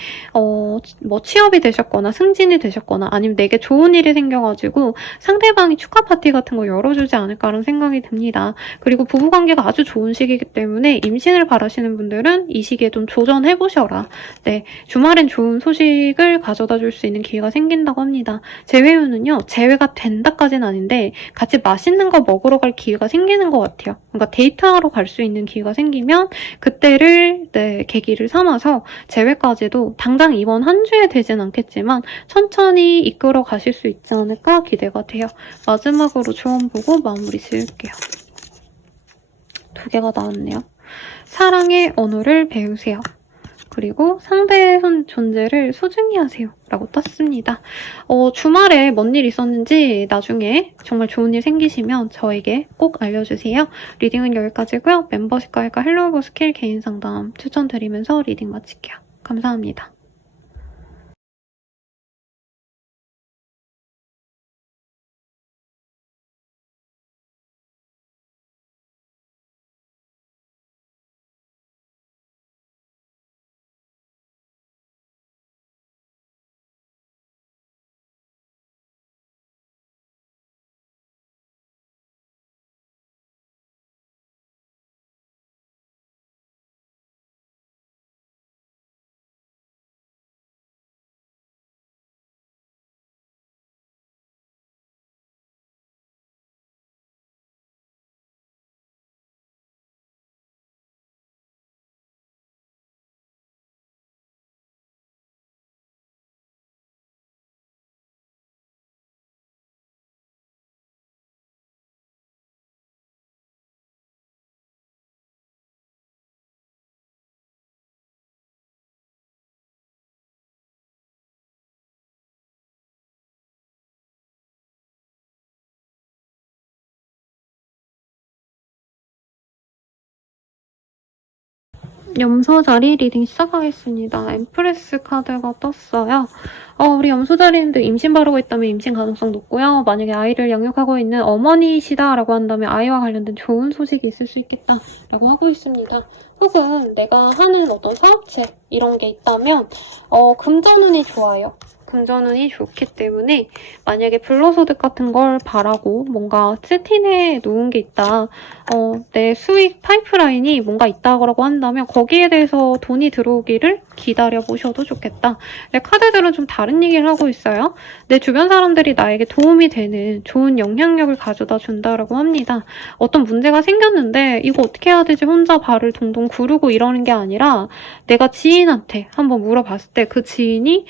취업이 되셨거나 승진이 되셨거나 아니면 내게 좋은 일이 생겨가지고 상대방이 축하 파티 같은 거 열어주지 않을까라는 생각이 듭니다. 그리고 부부관계가 아주 좋은 시기이기 때문에 임신을 바라시는 분들은 이 시기에 좀 조전해보셔라. 네, 주말엔 좋은 소식을 가져다 줄 수 있는 기회가 생긴다고 합니다. 재회유는요, 재회가 된다까지는 아닌데 같이 맛있는 거 먹으러 갈 기회가 생기는 것 같아요. 그러니까 데이트하러 갈 수 있는 기회가 생기면 그때를 계기를 삼아서 재회까지도 당장 이번 한 주에 되진 않겠지만 천천히 이끌어 가실 수 있지 않을까 기대가 돼요. 마지막으로 조언 보고 마무리 지을게요. 2개가 나왔네요. 사랑의 언어를 배우세요. 그리고 상대의 존재를 소중히 하세요. 라고 떴습니다. 주말에 뭔 일 있었는지 나중에 정말 좋은 일 생기시면 저에게 꼭 알려주세요. 리딩은 여기까지고요. 멤버십 가입과 헬로우버 스킬 개인 상담 추천드리면서 리딩 마칠게요. 감사합니다. 염소자리 리딩 시작하겠습니다. 엠프레스 카드가 떴어요. 우리 염소자리님들 임신 바르고 있다면 임신 가능성 높고요. 만약에 아이를 양육하고 있는 어머니시다라고 한다면 아이와 관련된 좋은 소식이 있을 수 있겠다라고 하고 있습니다. 혹은 내가 하는 어떤 사업체 이런 게 있다면 금전운이 좋아요. 금전운이 좋기 때문에 만약에 불로소득 같은 걸 바라고 뭔가 세팅해 놓은 게 있다. 내 수익 파이프라인이 뭔가 있다고 한다면 거기에 대해서 돈이 들어오기를 기다려보셔도 좋겠다. 내 카드들은 좀 다른 얘기를 하고 있어요. 내 주변 사람들이 나에게 도움이 되는 좋은 영향력을 가져다 준다라고 합니다. 어떤 문제가 생겼는데 이거 어떻게 해야 되지 혼자 발을 동동 구르고 이러는 게 아니라 내가 지인한테 한번 물어봤을 때 그 지인이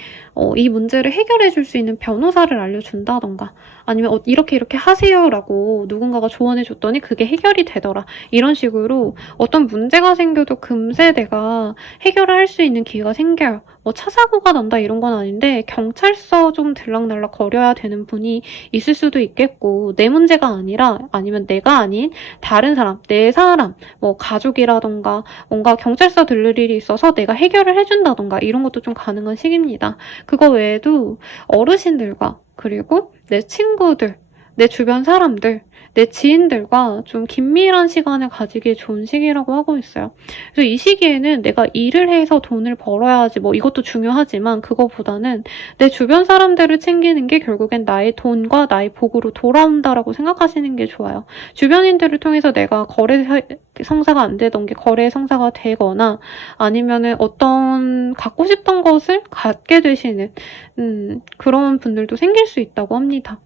이 문제를 해결해 줄 수 있는 변호사를 알려준다던가 아니면 이렇게 하세요라고 누군가가 조언해 줬더니 그게 해결이 되더라. 이런 식으로 어떤 문제가 생겨도 금세 내가 해결을 할 수 있는 기회가 생겨요. 차 사고가 난다 이런 건 아닌데 경찰서 좀 들락날락 거려야 되는 분이 있을 수도 있겠고 내 문제가 아니라 아니면 내가 아닌 다른 사람, 내 사람, 가족이라던가 뭔가 경찰서 들를 일이 있어서 내가 해결을 해준다던가 이런 것도 좀 가능한 시기입니다. 그거 외에도 어르신들과 그리고 내 친구들, 내 주변 사람들, 내 지인들과 좀 긴밀한 시간을 가지기에 좋은 시기라고 하고 있어요. 그래서 이 시기에는 내가 일을 해서 돈을 벌어야지 이것도 중요하지만 그거보다는 내 주변 사람들을 챙기는 게 결국엔 나의 돈과 나의 복으로 돌아온다라고 생각하시는 게 좋아요. 주변인들을 통해서 내가 거래 성사가 안 되던 게 거래 성사가 되거나 아니면은 어떤 갖고 싶던 것을 갖게 되시는 그런 분들도 생길 수 있다고 합니다.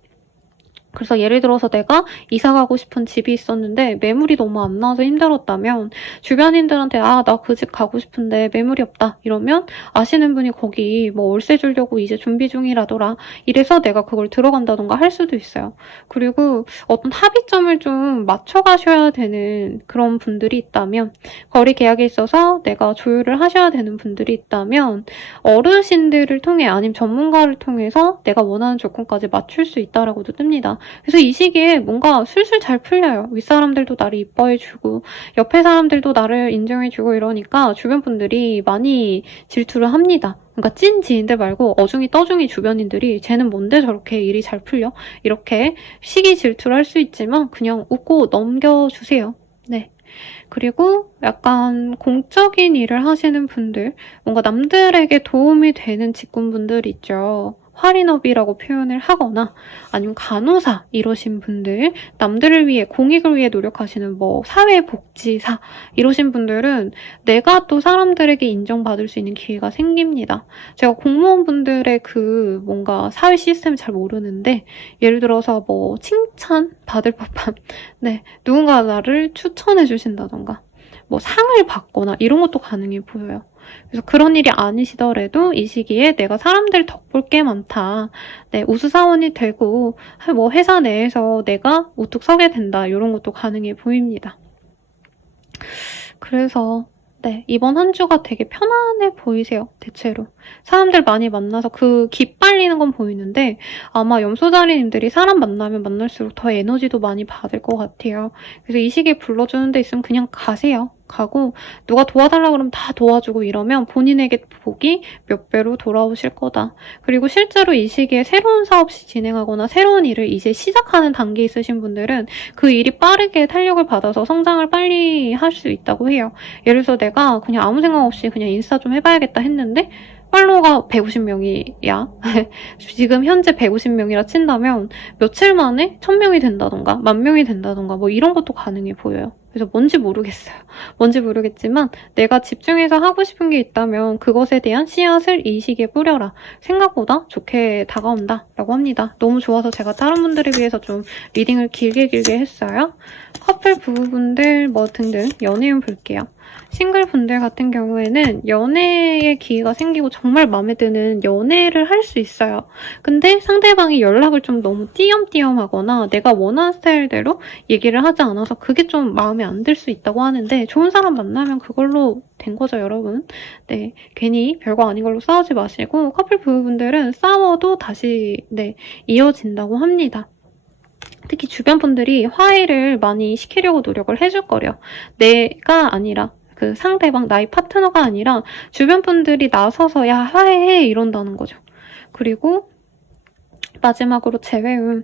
그래서 예를 들어서 내가 이사 가고 싶은 집이 있었는데 매물이 너무 안 나와서 힘들었다면 주변인들한테 나 그 집 가고 싶은데 매물이 없다 이러면 아시는 분이 거기 월세 주려고 이제 준비 중이라더라 이래서 내가 그걸 들어간다던가 할 수도 있어요. 그리고 어떤 합의점을 좀 맞춰가셔야 되는 그런 분들이 있다면 거리 계약에 있어서 내가 조율을 하셔야 되는 분들이 있다면 어르신들을 통해 아니면 전문가를 통해서 내가 원하는 조건까지 맞출 수 있다라고도 뜹니다. 그래서 이 시기에 뭔가 술술 잘 풀려요. 윗사람들도 나를 이뻐해주고 옆에 사람들도 나를 인정해주고 이러니까 주변 분들이 많이 질투를 합니다. 그러니까 찐 지인들 말고 어중이 떠중이 주변인들이 쟤는 뭔데 저렇게 일이 잘 풀려? 이렇게 시기 질투를 할 수 있지만 그냥 웃고 넘겨주세요. 네. 그리고 약간 공적인 일을 하시는 분들, 뭔가 남들에게 도움이 되는 직군분들 있죠. 할인업이라고 표현을 하거나 아니면 간호사 이러신 분들, 남들을 위해 공익을 위해 노력하시는 사회복지사 이러신 분들은 내가 또 사람들에게 인정받을 수 있는 기회가 생깁니다. 제가 공무원분들의 뭔가 사회 시스템을 잘 모르는데 예를 들어서 칭찬 받을 법한 누군가 나를 추천해 주신다던가 상을 받거나 이런 것도 가능해 보여요. 그래서 그런 일이 아니시더라도 이 시기에 내가 사람들 덕볼 게 많다. 우수사원이 되고 회사 내에서 내가 우뚝 서게 된다. 이런 것도 가능해 보입니다. 그래서 이번 한 주가 되게 편안해 보이세요. 대체로. 사람들 많이 만나서 기빨리는 건 보이는데 아마 염소자리님들이 사람 만나면 만날수록 더 에너지도 많이 받을 것 같아요. 그래서 이 시기에 불러주는 데 있으면 그냥 가세요. 가고 누가 도와달라 그러면 다 도와주고 이러면 본인에게 복이 몇 배로 돌아오실 거다. 그리고 실제로 이 시기에 새로운 사업 진행하거나 새로운 일을 이제 시작하는 단계에 있으신 분들은 그 일이 빠르게 탄력을 받아서 성장을 빨리 할 수 있다고 해요. 예를 들어서 내가 그냥 아무 생각 없이 그냥 인스타 좀 해봐야겠다 했는데 팔로워가 150명이야. 지금 현재 150명이라 친다면 며칠 만에 1000명이 된다던가 10,000명이 된다던가 이런 것도 가능해 보여요. 그래서 뭔지 모르겠어요. 뭔지 모르겠지만 내가 집중해서 하고 싶은 게 있다면 그것에 대한 씨앗을 이 시기에 뿌려라. 생각보다 좋게 다가온다 라고 합니다. 너무 좋아서 제가 다른 분들을 위해서 좀 리딩을 길게 했어요. 커플 부부분들 등등 연애운 볼게요. 싱글 분들 같은 경우에는 연애의 기회가 생기고 정말 마음에 드는 연애를 할 수 있어요. 근데 상대방이 연락을 좀 너무 띄엄띄엄 하거나 내가 원하는 스타일대로 얘기를 하지 않아서 그게 좀 마음에 안 들 수 있다고 하는데 좋은 사람 만나면 그걸로 된 거죠, 여러분. 괜히 별거 아닌 걸로 싸우지 마시고 커플 부부분들은 싸워도 다시 이어진다고 합니다. 특히 주변 분들이 화해를 많이 시키려고 노력을 해줄 거래요. 내가 아니라 그 상대방, 나의 파트너가 아니라 주변 분들이 나서서 야, 화해해 이런다는 거죠. 그리고 마지막으로 재회운.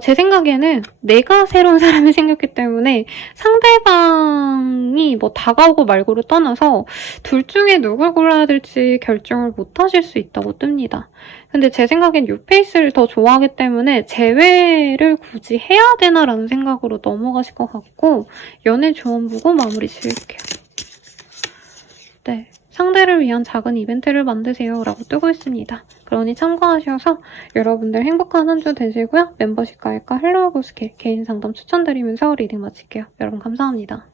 제 생각에는 내가 새로운 사람이 생겼기 때문에 상대방이 뭐 다가오고 말고를 떠나서 둘 중에 누굴 골라야 될지 결정을 못 하실 수 있다고 뜹니다. 근데 제 생각엔 뉴페이스를 더 좋아하기 때문에 재회를 굳이 해야 되나라는 생각으로 넘어가실 것 같고 연애 조언 보고 마무리 지을게요. 네. 상대를 위한 작은 이벤트를 만드세요 라고 뜨고 있습니다. 그러니 참고하셔서 여러분들 행복한 한 주 되시고요. 멤버십 가입과 헬로우 고스케 개인 상담 추천드리면서 리딩 마칠게요. 여러분 감사합니다.